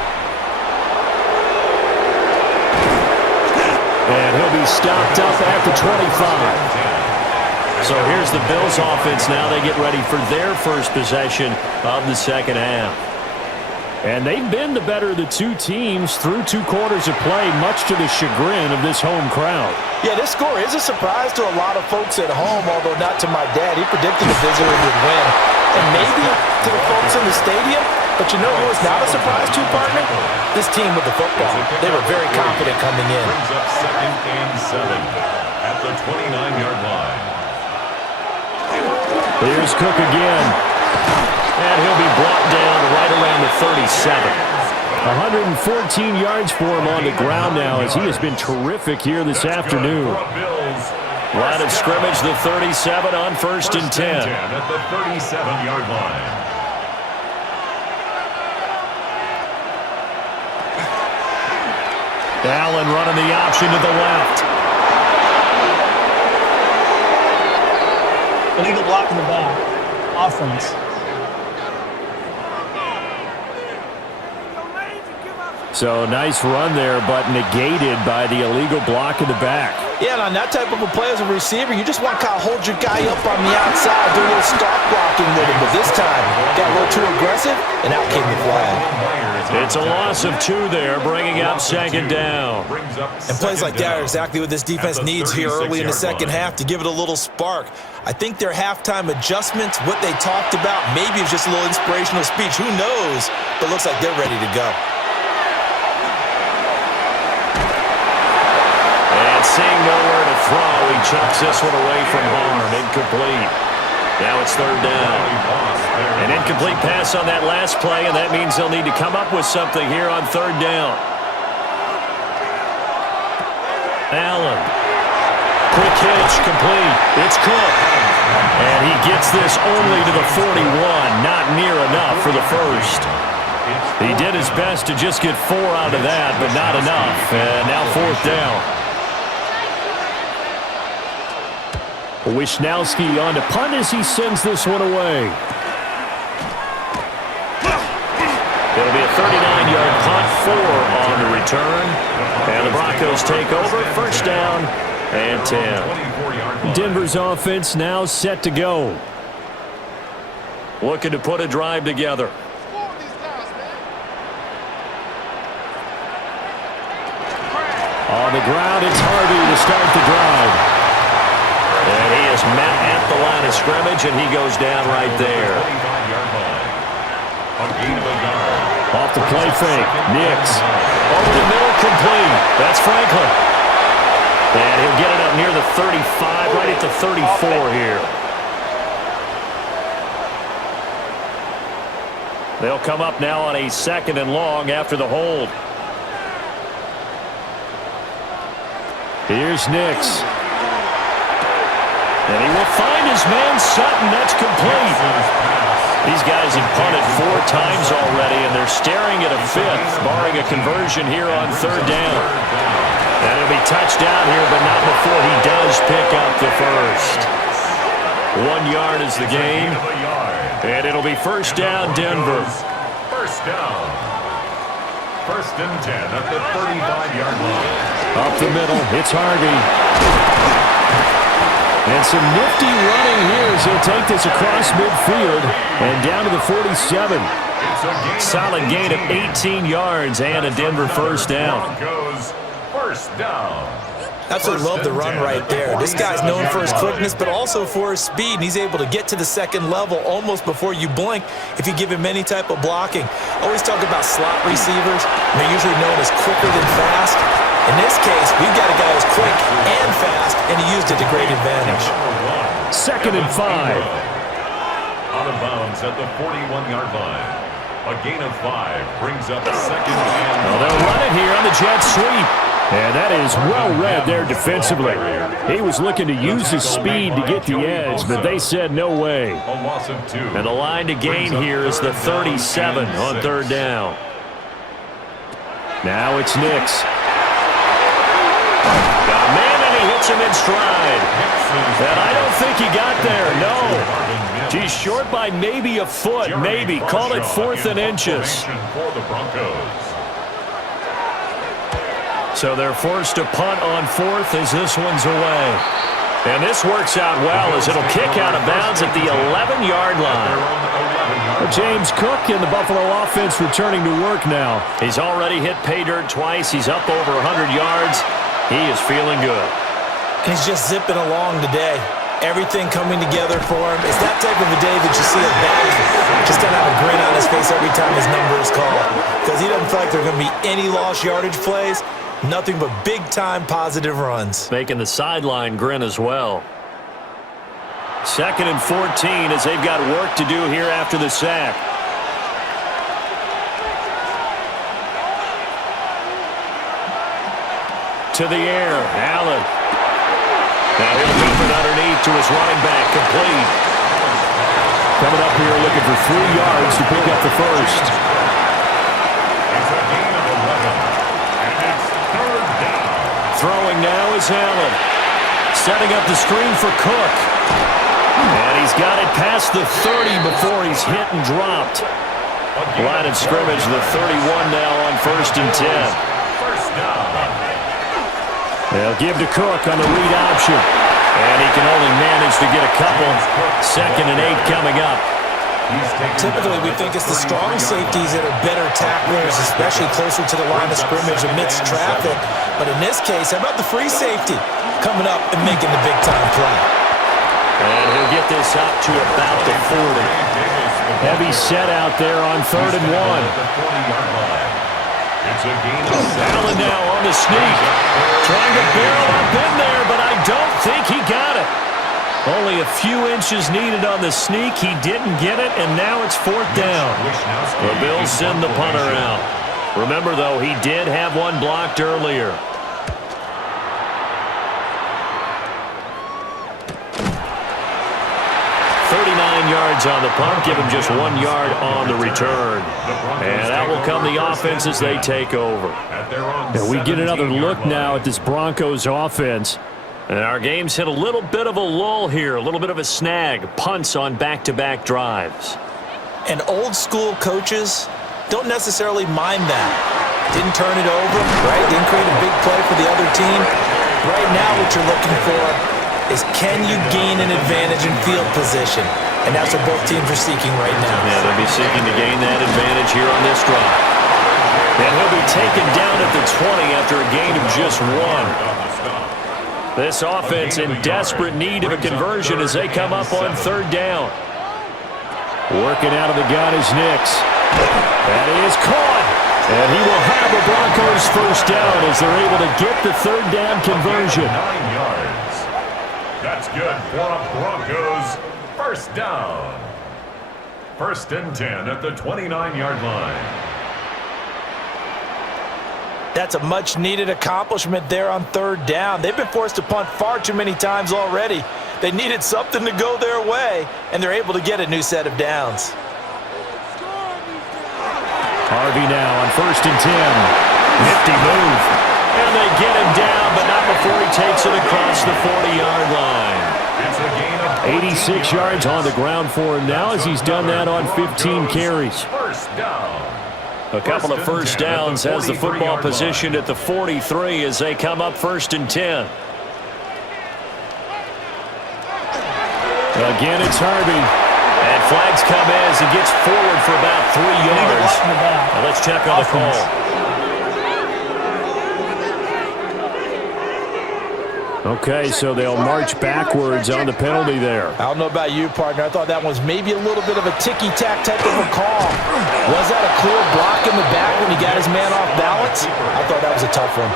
he'll be stopped up at the 25. So here's the Bills offense now. They get ready for their first possession of the second half. And they've been the better of the two teams through 2 quarters of play, much to the chagrin of this home crowd. Yeah, this score is a surprise to a lot of folks at home, although not to my dad. He predicted the visitors would win. And maybe to the folks in the stadium, but you know who was not a surprise to, partner? This team with the football. They were very confident coming in. Brings up 2nd and 7 at the 29-yard line. Here's Cook again. And he'll be brought down right around the 37. 114 yards for him on the ground now as he has been terrific here this afternoon. Line of scrimmage, the 37 on 1st and 10. At the 37-yard line. Allen running the option to the left. Illegal block in the back. Offense. So nice run there, but negated by the illegal block in the back. Yeah, and on that type of a play as a receiver, you just want to kind of hold your guy up on the outside, do a little stop blocking with him. But this time, got a little too aggressive, and out came the flag. It's a loss of 2 there, bringing up 2nd down. And plays like that are exactly what this defense needs here early in the second half to give it a little spark. I think their halftime adjustments, what they talked about, maybe it's just a little inspirational speech. Who knows? But it looks like they're ready to go. Seeing nowhere to throw, he chucks this one away from Barn. Incomplete. Now it's 3rd down. An incomplete pass on that last play, and that means they'll need to come up with something here on 3rd down. Allen. Quick hitch, complete. It's Cook. And he gets this only to the 41. Not near enough for the first. He did his best to just get 4 out of that, but not enough. And now 4th down. Wisnowski on to punt as he sends this one away. It'll be a 39-yard punt, 4 on the return. And the Broncos take over, 1st down and 10. Denver's offense now set to go. Looking to put a drive together. On the ground, it's Harvey to start the drive. And he is met at the line of scrimmage, and he goes down right there. Off the play fake, Nix. Over the middle, complete. That's Franklin. And he'll get it up near the 35, right at the 34 here. They'll come up now on a 2nd and long after the hold. Here's Nix. And he will find his man Sutton. That's complete. These guys have punted 4 times already, and they're staring at a 5th, barring a conversion here on 3rd down. And it'll be touchdown here, but not before he does pick up the first. 1 yard is the gain. And it'll be 1st down, Denver. 1st down. 1st and 10 at the 35-yard line. Up the middle, it's Harvey. And some nifty running here as he'll take this across midfield and down to the 47. Solid gain of 18 yards and a Denver 1st down. Broncos 1st down. Absolutely love the run right there. This guy's known for his quickness, but also for his speed. And he's able to get to the 2nd level almost before you blink if you give him any type of blocking. Always talk about slot receivers. They're usually known as quicker than fast. In this case, we've got a guy who's quick and fast, and he used it to great advantage. 2nd and 5. Out of bounds at the 41-yard line. A gain of 5 brings up 2nd and 5. Well, they'll run it here on the jet sweep. And that is well read there defensively. He was looking to use his speed to get the edge, but they said no way. A loss of 2. And the line to gain here is the 37 on 3rd down. Now it's Nix. Got a man, and he hits him in stride. And I don't think he got there, no. He's short by maybe a foot, maybe. Call it 4th and inches. So they're forced to punt on fourth as this one's away. And this works out well as it'll kick out of bounds at the 11-yard line. James Cook in the Buffalo offense returning to work now. He's already hit pay dirt twice. He's up over 100 yards. He is feeling good. He's just zipping along today. Everything coming together for him. It's that type of a day that you see a back just kind of have a grin on his face every time his number is called. Because he doesn't feel like there are going to be any lost yardage plays. Nothing but big-time positive runs. Making the sideline grin as well. 2nd and 14 as they've got work to do here after the sack. To the air, Allen. Now he'll keep it underneath to his running back, complete. Coming up here looking for 3 yards to pick up the first. It's a gain of 11. And it's 3rd down. Throwing now is Allen. Setting up the screen for Cook. And he's got it past the 30 before he's hit and dropped. Line of scrimmage, the 31 now on 1st and 10. First down. They'll give to Cook on the read option. And he can only manage to get a couple. 2nd and 8 coming up. Typically, we think it's the strong safeties that are better tacklers, especially closer to the line of scrimmage amidst traffic. But in this case, how about the free safety coming up and making the big-time play? And he'll get this up to about the 40. Heavy set out there on 3rd and 1. Allen now on the sneak. Trying to barrel up in there, but I don't think he got it. Only a few inches needed on the sneak. He didn't get it, and now it's 4th down. The Bills send the punter out. Remember, though, he did have one blocked earlier. Yards on the punt, give him just 1 yard on the return. And that will come the offense as they take over. And we get another look now at this Broncos offense. And our game's hit a little bit of a lull here, a little bit of a snag. Punts on back-to-back drives. And old-school coaches don't necessarily mind that. Didn't turn it over, right? Didn't create a big play for the other team. Right now what you're looking for is can you gain an advantage in field position? And that's what both teams are seeking right now. Yeah, they'll be seeking to gain that advantage here on this drive. And he'll be taken down at the 20 after a gain of just 1. This offense in desperate need of a conversion as they come up on 3rd down. Working out of the gun is Nix. That is caught. And he will have the Broncos first down as they're able to get the 3rd down conversion. 9 yards. That's good for the Broncos. First down. 1st and 10 at the 29-yard line. That's a much-needed accomplishment there on 3rd down. They've been forced to punt far too many times already. They needed something to go their way, and they're able to get a new set of downs. Harvey now on 1st and 10. Nifty move. And they get him down, but not before he takes it across the 40-yard line. 86 yards on the ground for him now as he's done that on 15 carries. First down. A couple of first downs has the football positioned at the 43 as they come up 1st and 10. Again, it's Harvey. And flags come as he gets forward for about 3 yards. Now let's check on the call. Okay, so they'll march backwards on the penalty there. I don't know about you, partner. I thought that was maybe a little bit of a ticky-tack type of a call. Was that a clear block in the back when he got his man off balance? I thought that was a tough one.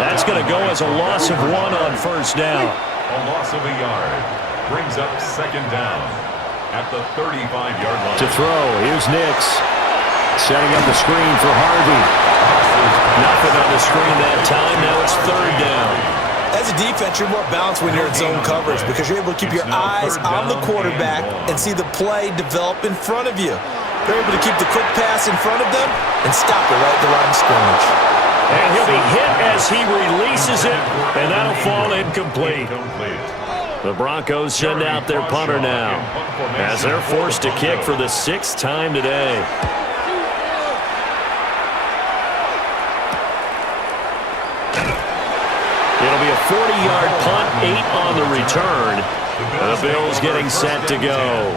That's going to go as a loss of 1 on 1st down. A loss of a yard brings up 2nd down at the 35-yard line. To throw, here's Nix. Setting up the screen for Harvey. Nothing on the screen that time. Now it's 3rd down. As a defense, you're more balanced when you're in zone coverage because you're able to keep your eyes on the quarterback and see the play develop in front of you. They're able to keep the quick pass in front of them and stop it right at the line of scrimmage. And he'll be hit as he releases it, and that'll fall incomplete. The Broncos send out their punter now as they're forced to kick for the 6th time today. 40-yard punt, 8 on the return. The Bills getting set to go.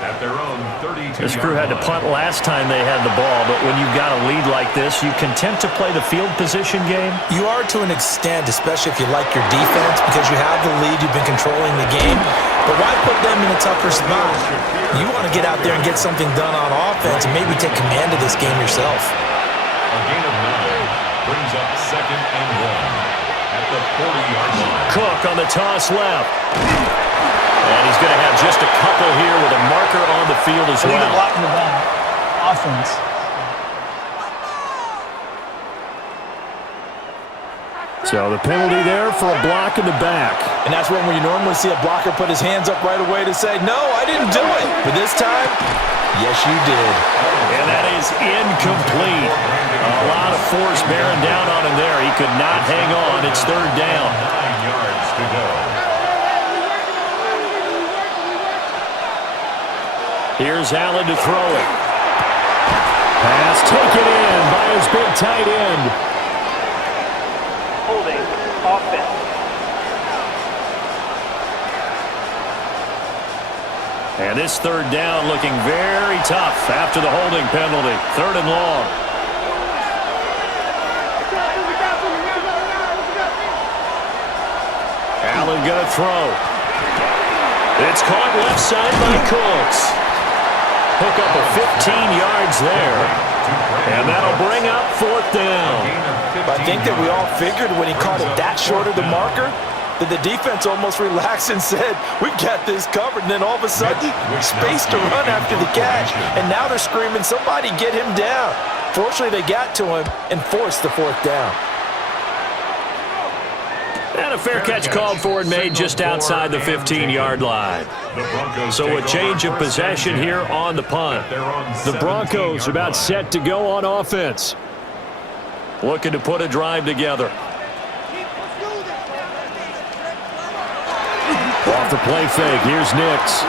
At their own 32-yard This crew had to punt last time they had the ball, but when you've got a lead like this, you content to play the field position game? You are to an extent, especially if you like your defense, because you have the lead, you've been controlling the game. But why put them in a tougher spot? You want to get out there and get something done on offense and maybe take command of this game yourself. A gain of 9 brings up 2nd and 1 at the 40-yard line. Cook on the toss left. And he's going to have just a couple here with a marker on the field as I think well. a block in the back. Offense. So the penalty there for a block in the back. And that's when you normally see a blocker put his hands up right away to say, no, I didn't do it. But this time, yes, you did. And that is incomplete. A lot of force bearing down on him there. He could not hang on. It's 3rd down. 9 yards to go. Here's Allen to throw it. Pass taken in by his big tight end. Holding offense. And this 3rd down looking very tough after the holding penalty. 3rd and long. Allen going to throw. It's caught left side by Cooks. Hook up of 15 yards there. And that'll bring up 4th down. I think that we all figured when he caught it that short of the marker that the defense almost relaxed and said, we've got this covered. And then all of a sudden, space to run after the catch. And now they're screaming, somebody get him down. Fortunately, they got to him and forced the 4th down. And a fair catch called for and made just outside the 15-yard line. So a change of possession here on the punt. The Broncos are about set to go on offense. Looking to put a drive together. Off the play fake, here's Nix.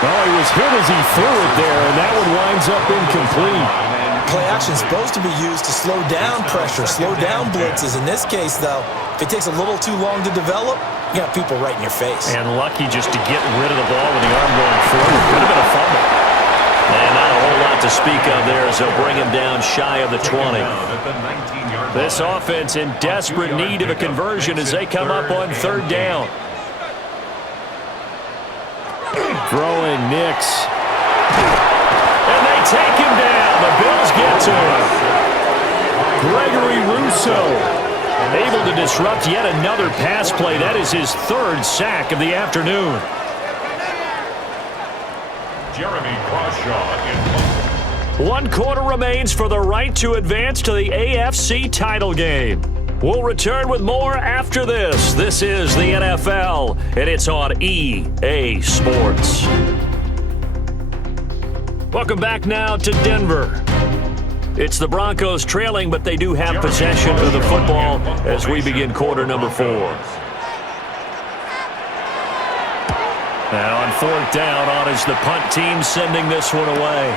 Oh, he was hit as he threw it there, and that one winds up incomplete. Play action is supposed to be used to slow down pressure, slow down blitzes. In this case, though, if it takes a little too long to develop, you got people right in your face. And lucky just to get rid of the ball with the arm going forward. Could have been a fumble. And not a whole lot to speak of there as they'll bring him down shy of the 20. This offense in desperate need of a conversion as they come up on 3rd down. Throwing Nix. And they take him down. The Bills get to him. Gregory Rousseau able to disrupt yet another pass play. That is his 3rd sack of the afternoon. Jeremy Crawshaw in 1 quarter remains for the right to advance to the AFC title game. We'll return with more after this. This is the NFL, and it's on EA Sports. Welcome back now to Denver. It's the Broncos trailing, but they do have possession of the football as we begin quarter number 4. Now on 4th down, on is the punt team sending this one away.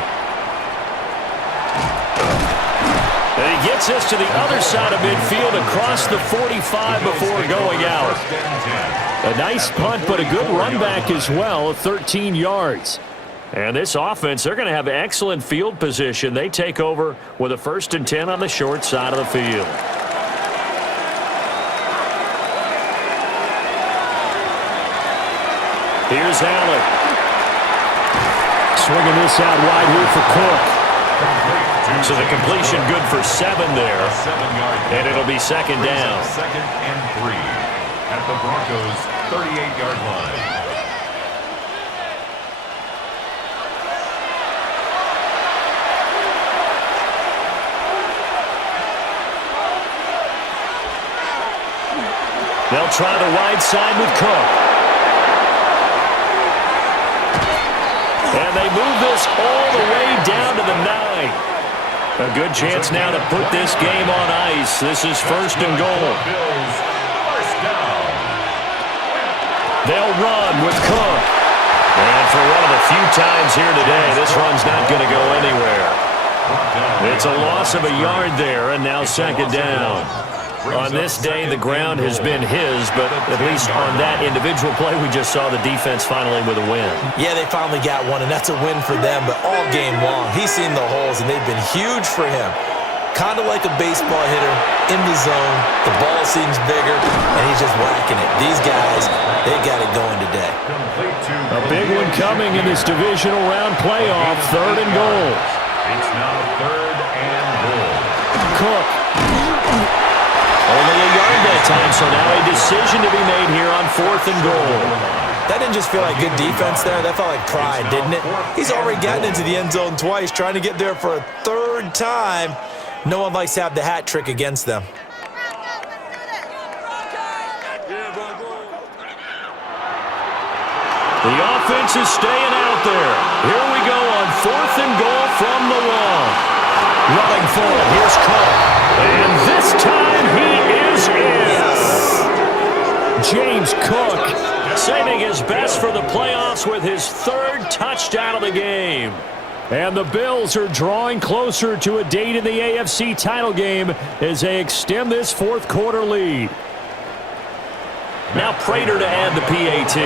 And he gets us to the other side of midfield across the 45 before going out. A nice punt, but a good run back as well, 13 yards. And this offense, they're going to have excellent field position. They take over with a 1st and 10 on the short side of the field. Here's Allen. Swinging this out wide here for Cook. So the completion good for 7 there. And it'll be 2nd down. 2nd and 3 at the Broncos' 38-yard line. They'll try the wide side with Cook. And they move this all the way down to the 9. A good chance now to put this game on ice. This is 1st and goal. They'll run with Cook. And for one of the few times here today, this run's not going to go anywhere. It's a loss of a yard there, and now second down. On this day, the ground has been his, but at least on that individual play, we just saw the defense finally with a win. Yeah, they finally got one, and that's a win for them, but all game long, he's seen the holes, and they've been huge for him. Kind of like a baseball hitter, in the zone, the ball seems bigger, and he's just whacking it. These guys, they got it going today. A big one coming in this divisional round playoff, 3rd and goal. It's now 3rd and goal. Cook. Only a yard that time, so now a decision to be made here on 4th and goal. That didn't just feel like good defense there. That felt like pride, didn't it? He's already gotten into the end zone twice, trying to get there for a 3rd time. No one likes to have the hat trick against them. The offense is staying out there. Here we go on 4th and goal from the one. Running for it. Here's Cook. And this time he is in. James Cook saving his best for the playoffs with his 3rd touchdown of the game. And the Bills are drawing closer to a date in the AFC title game as they extend this 4th quarter lead. Now Prater to add the PAT.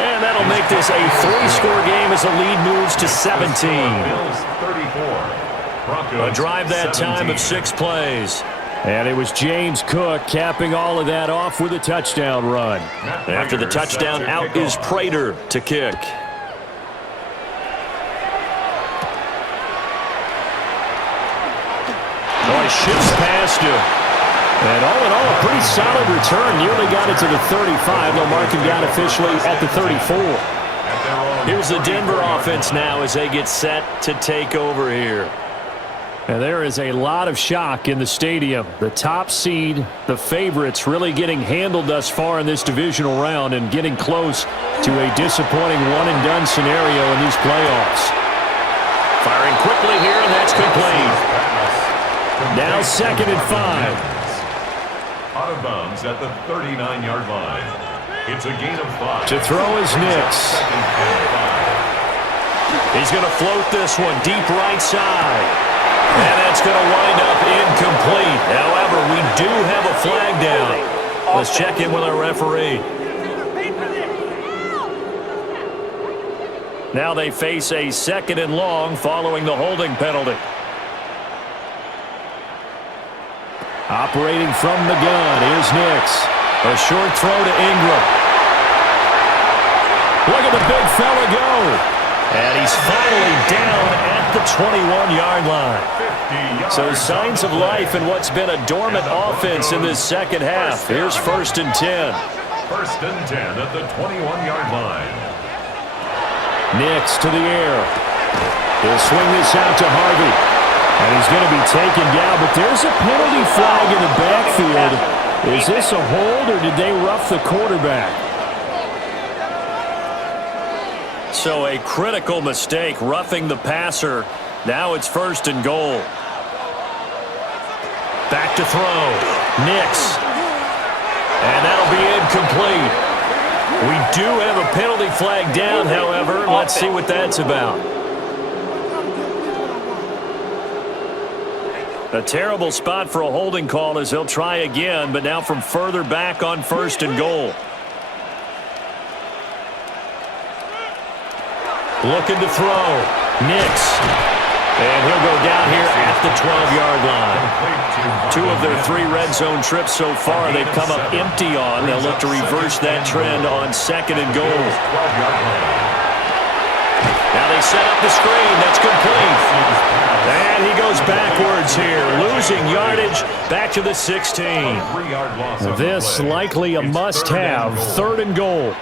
And that'll make this a 3-score game as the lead moves to 17. Bills 34. Broncos A drive that 17. time of 6 plays. And it was James Cook capping all of that off with a touchdown run. After the touchdown, out is Prater to kick. Boy, shifts past him. And all in all, a pretty solid return. Nearly got it to the 35. They'll mark him down officially at the 34. Here's the Denver offense now as they get set to take over here. And there is a lot of shock in the stadium. The top seed, the favorites, really getting handled thus far in this divisional round and getting close to a disappointing one-and-done scenario in these playoffs. Firing quickly here, and that's complete. Now 2nd and 5. Out of bounds at the 39-yard line. It's a gain of 5. To throw is Nix. He's going to float this one deep right side. And that's going to wind up incomplete. However, we do have a flag down. Let's check in with our referee. Now they face a 2nd and long following the holding penalty. Operating from the gun, here's Nix. A short throw to Ingram. Look at the big fella go. And he's finally down at the 21-yard line. So signs of life in what's been a dormant offense in this second half. Here's 1st and 10. 1st and 10 at the 21-yard line. Nix to the air. He'll swing this out to Harvey. And he's going to be taken down, but there's a penalty flag in the backfield. Is this a hold, or did they rough the quarterback? So a critical mistake, roughing the passer. Now it's 1st and goal. Back to throw. Nix. And that'll be incomplete. We do have a penalty flag down, however. Let's see what that's about. A terrible spot for a holding call as he'll try again, but now from further back on 1st and goal. Looking to throw. Nix. And he'll go down here at the 12-yard line. 2 of their 3 red zone trips so far they've come up empty on. They'll look to reverse that trend on 2nd and goal. Now they set up the screen. That's complete. And he goes backwards here, losing yardage back to the 16. This likely a must-have, 3rd and goal.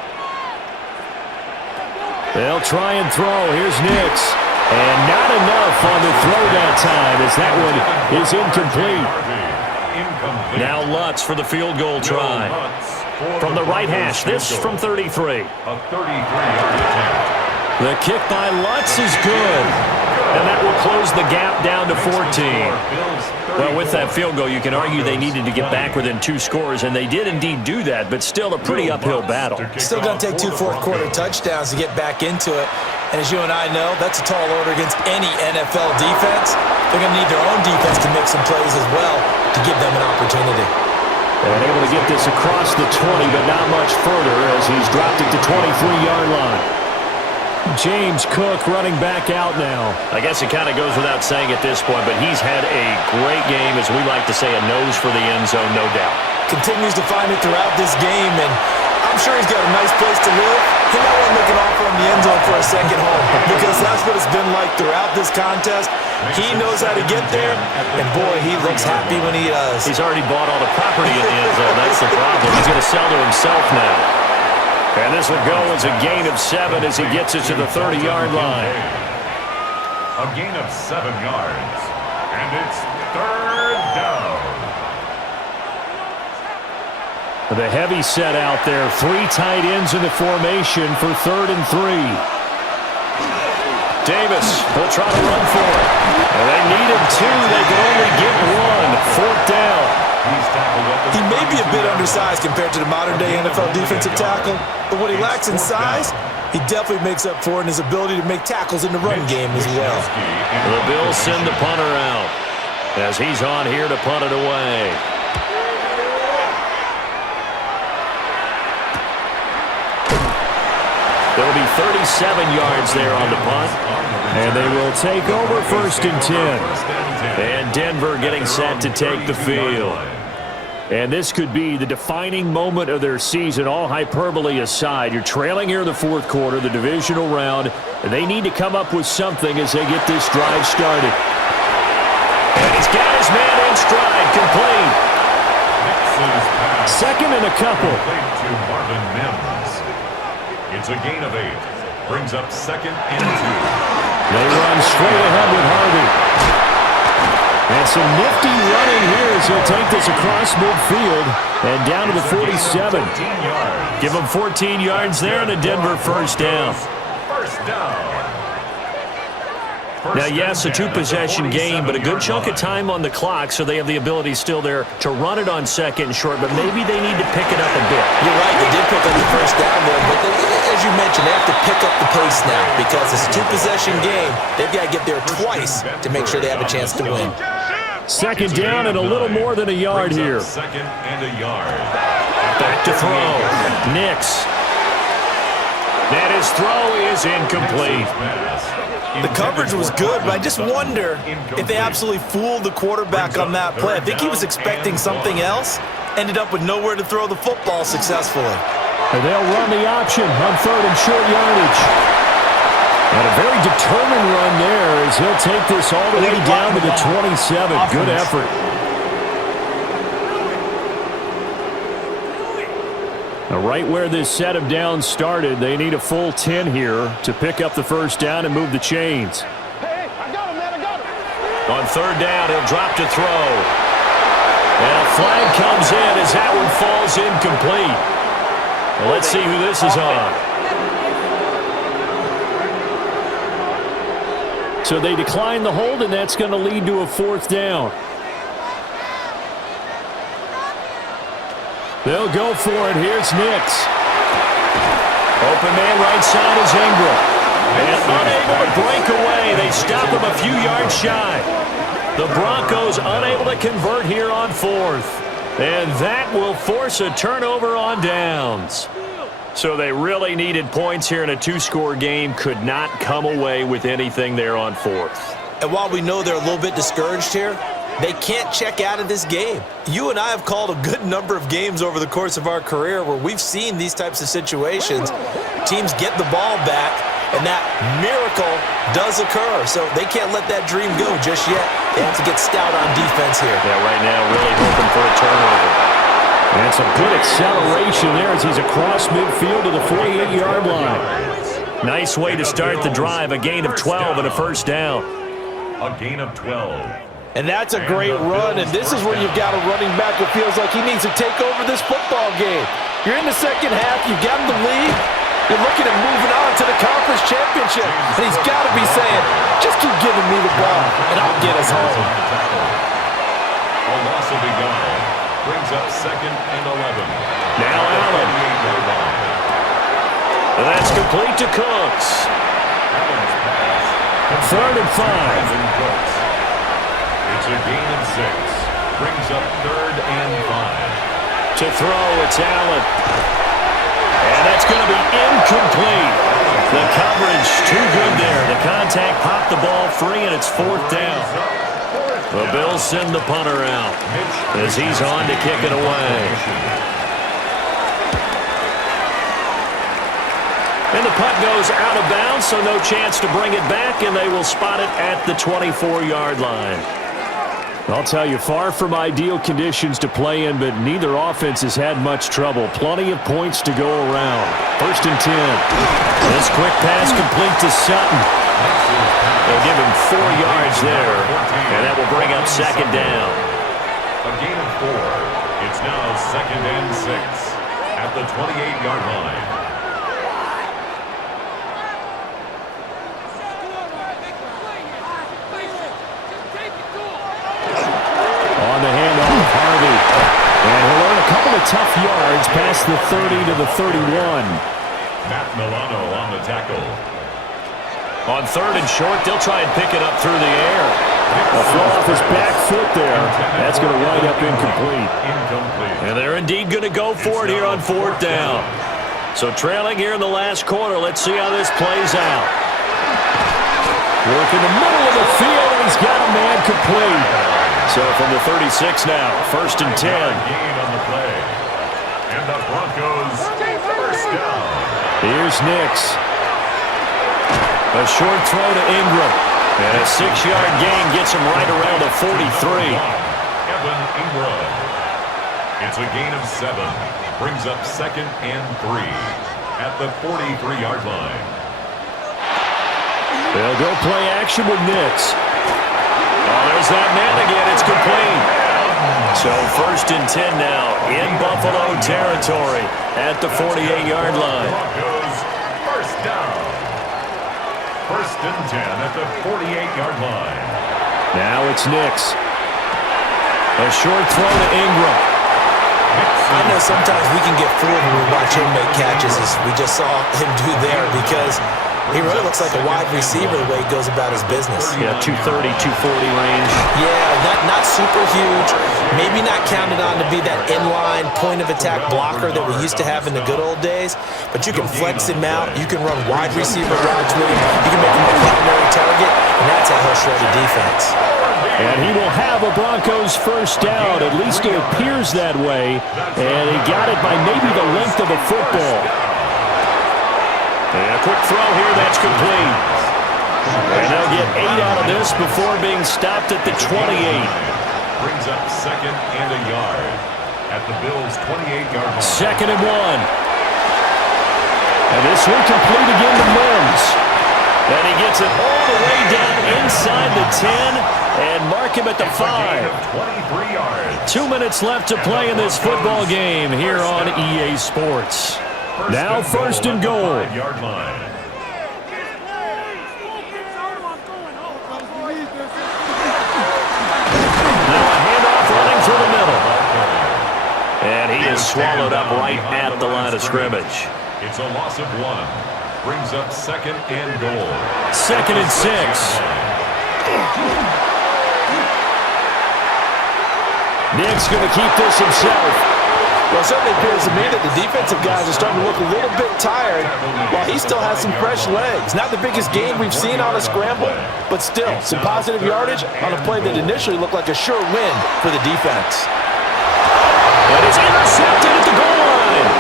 They'll try and throw. Here's Nix. And not enough on the throw that time as that one is incomplete. Now Lutz for the field goal try. From the right hash, this from 33. A 33-yard attempt. The kick by Lutz is good. And that will close close the gap down to 14. Well, with that field goal, you can argue they needed to get back within 2 scores, and they did indeed do that, but still a pretty uphill battle. Still going to take 2 fourth-quarter touchdowns to get back into it. And as you and I know, that's a tall order against any NFL defense. They're going to need their own defense to make some plays as well to give them an opportunity. And able to get this across the 20, but not much further as he's dropped it to 23-yard line. James Cook running back out now. I guess it kind of goes without saying at this point, but he's had a great game, as we like to say, a nose for the end zone, no doubt. Continues to find it throughout this game, and I'm sure he's got a nice place to live. He might want to make an offer on the end zone for a second home, because that's what it's been like throughout this contest. He knows how to get there, and boy, he looks happy when he does. He's already bought all the property in the end zone. That's the problem. He's going to sell to himself now. And this will go as a gain of 7 as he gets it to the 30-yard line. A gain of 7 yards. And it's 3rd down. The heavy set out there. 3 tight ends in the formation for 3rd and 3. Davis will try to run for it. And they needed 2. They could only get 1. 4th down. He may be a bit undersized compared to the modern-day NFL defensive tackle, but what he lacks in size, he definitely makes up for in his ability to make tackles in the run game as well. The Bills send the punter out as he's on here to punt it away. There will be 37 yards there on the punt. And they will take over 1st and 10. And Denver getting set to take the field. And this could be the defining moment of their season, all hyperbole aside. You're trailing here in the 4th quarter, the divisional round, and they need to come up with something as they get this drive started. And he's got his man in stride, complete. 2nd and a couple. It's a gain of 8. Brings up 2nd and 2. They run straight ahead with Harvey. And some nifty running here as he'll take this across midfield and down to the 47. Give him 14 yards there and a Denver 1st down. First down. Now, yes, a 2-possession game, but a good chunk of time on the clock, so they have the ability still there to run it on 2nd and short, but maybe they need to pick it up a bit. You're right, they did pick up the 1st down there, but as you mentioned, they have to pick up the pace now because it's a 2-possession game. They've got to get there twice to make sure they have a chance to win. 2nd down and a little more than a yard here. 2nd and a yard. Back to throw. Nix. And his throw is incomplete. The coverage was good, but I just wonder if they absolutely fooled the quarterback on that play. I think he was expecting something else, ended up with nowhere to throw the football successfully. And they'll run the option on 3rd and short yardage. And a very determined run there as he'll take this all the way down to the 27. Good effort. Now, right where this set of downs started, they need a full 10 here to pick up the 1st down and move the chains. Hey, I got him, man, I got him. On 3rd down, he'll drop to throw. And a flag comes in as that one falls incomplete. Well, let's see who this is on. So they decline the hold, and that's going to lead to a 4th down. They'll go for it. Here's Nix. Open man right side is Ingram. And unable to break away. They stop him a few yards shy. The Broncos unable to convert here on 4th. And that will force a turnover on downs. So they really needed points here in a 2-score game. Could not come away with anything there on 4th. And while we know they're a little bit discouraged here, they can't check out of this game. You and I have called a good number of games over the course of our career where we've seen these types of situations. Teams get the ball back, and that miracle does occur. So they can't let that dream go just yet. They have to get stout on defense here. Yeah, right now really hoping for a turnover. And some good acceleration there as he's across midfield to the 48-yard line. Nice way to start the drive. A gain of 12 and a 1st down. A gain of 12. And that's a great run, and this is where you've got a running back who feels like he needs to take over this football game. You're in the 2nd half, you've got the lead, you're looking at moving on to the conference championship, and he's got to be saying, just keep giving me the ball. He'll get us home. A loss will be gone. Brings up 2nd and 11. Now Allen. And that's complete to Cooks. Allen's pass. 3rd and 5. Cooks. It's a gain of 6. Brings up 3rd and 5. To throw, it's Allen. And that's going to be incomplete. The coverage too good there. The contact popped the ball free, and it's 4th down. The Bills send the punter out as he's on to kick it away. And the punt goes out of bounds, so no chance to bring it back, and they will spot it at the 24-yard line. I'll tell you, far from ideal conditions to play in, but neither offense has had much trouble. Plenty of points to go around. 1st and 10. This quick pass complete to Sutton. They'll give him 4 yards there, and that will bring up 2nd down. A gain of 4. It's now 2nd and 6 at the 28-yard line. On the handoff, Harvey. And he'll earn a couple of tough yards past the 30 to the 31. Matt Milano on the tackle. On 3rd and short, they'll try and pick it up through the air. A throw off his back foot there. That's going to wind up incomplete. And they're indeed going to go for it here on 4th down. So trailing here in the last quarter. Let's see how this plays out. Work in the middle of the field, and he's got a man complete. So from the 36 now, 1st and 10. Gain on the play. And the Broncos 1st down. Here's Nix. A short throw to Ingram. And a 6-yard gain gets him right around the 43. Evan Ingram. It's a gain of 7. Brings up 2nd and 3 at the 43-yard line. They'll go play action with Nix. Oh, there's that man again. It's complete. So 1st and 10 now in Buffalo territory at the 48-yard line. Broncos 1st down. 1st and 10 at the 48-yard line. Now it's Nix. A short throw to Ingram. I know sometimes we can get fooled when we watch him make catches, as we just saw him do there, because he really looks like a wide receiver the way he goes about his business. Yeah, 230, 240 range. Yeah, not super huge. Maybe not counted on to be that inline point-of-attack blocker that we used to have in the good old days, but you can flex him out. You can run wide receiver routes with him. You can make him a primary target, and that's how he'll shred a defense. And he will have a Broncos 1st down. At least it appears that way. And he got it by maybe the length of a football. And a quick throw here, that's complete. And they'll get 8 out of this before being stopped at the 28. Brings up 2nd and a yard at the Bills' 28-yard line. 2nd and 1. And this one complete again to Mims. And he gets it all the way down inside the 10 and mark him at the 5. 23 yards. 2 minutes left to play in this football game here on EA Sports. Now 1st and goal. 5-yard line. Now a handoff running through the middle. And he is swallowed up right at the line of scrimmage. It's a loss of 1. Brings up 2nd and goal. 2nd and 6. Nick's going to keep this himself. Well, it certainly appears to me that the defensive guys are starting to look a little bit tired while he still has some fresh legs. Not the biggest gain we've seen on a scramble, but still some positive yardage on a play that initially looked like a sure win for the defense. And it's intercepted at the goal line.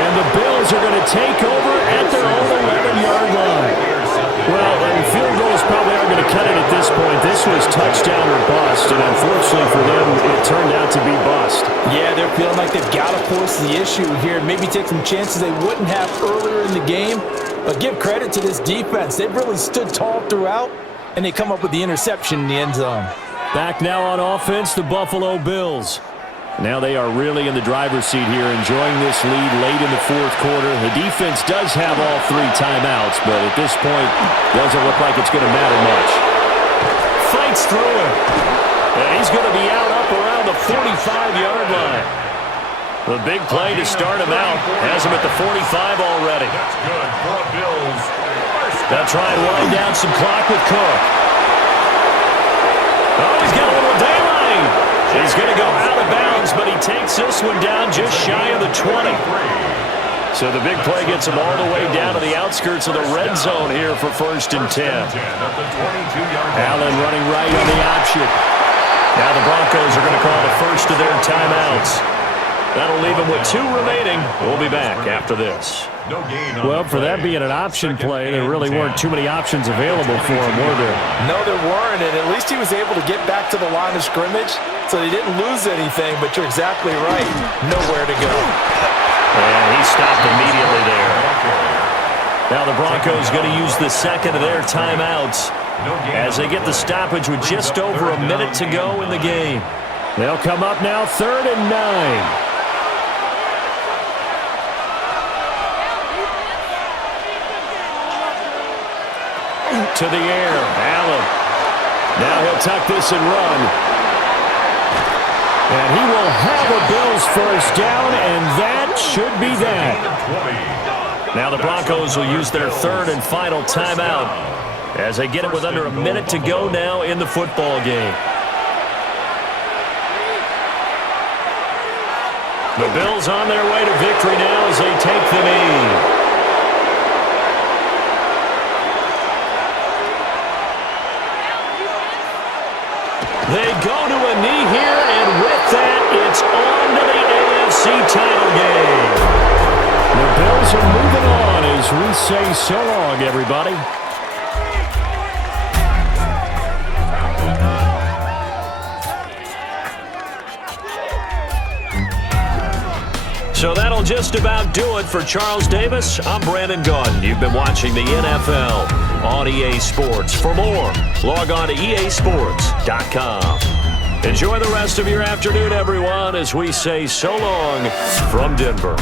And the Bills are going to take over at their own 11-yard line. Well, and field goals probably aren't going to cut it at this point. This was touchdown or bust, and unfortunately for them, it turned out to be bust. Yeah, they're feeling like they've got to force the issue here, maybe take some chances they wouldn't have earlier in the game. But give credit to this defense. They've really stood tall throughout, and they come up with the interception in the end zone. Back now on offense, the Buffalo Bills. Now they are really in the driver's seat here, enjoying this lead late in the fourth quarter. The defense does have all 3 timeouts, but at this point, doesn't look like it's going to matter much. Fights through him. And he's going to be out up around the 45-yard line. The big play to start him out. Has him at the 45 already. That's good for Bills. They'll try and wind down some clock with Cook. Oh, he's got a little daylight. He's going to go out of bounds, but he takes this one down just shy of the 20. So the big play gets him all the way down to the outskirts of the red zone here for 1st and 10. Allen running right on the option. Now the Broncos are going to call the first of their timeouts. That'll leave them with 2 remaining. We'll be back after this. Well, for that being an option play, there really weren't too many options available for him, were there? No, there weren't, and at least he was able to get back to the line of scrimmage, so he didn't lose anything, but you're exactly right. Nowhere to go. And he stopped immediately there. Now the Broncos going to use the second of their timeouts as they get the stoppage with just over a minute to go in the game. They'll come up now 3rd and 9. To the air, Allen. Now he'll tuck this and run. And he will have a Bills first down, and that should be that. Now the Broncos will use their 3rd and final timeout as they get it with under a minute to go now in the football game. The Bills on their way to victory now as they take the knee. They go to a knee here, and with that, it's on to the AFC title game. The Bills are moving on as we say so long, everybody. So that'll just about do it for Charles Davis. I'm Brandon Gaudin. You've been watching the NFL on EA Sports. For more, log on to easports.com. Enjoy the rest of your afternoon, everyone, as we say so long from Denver.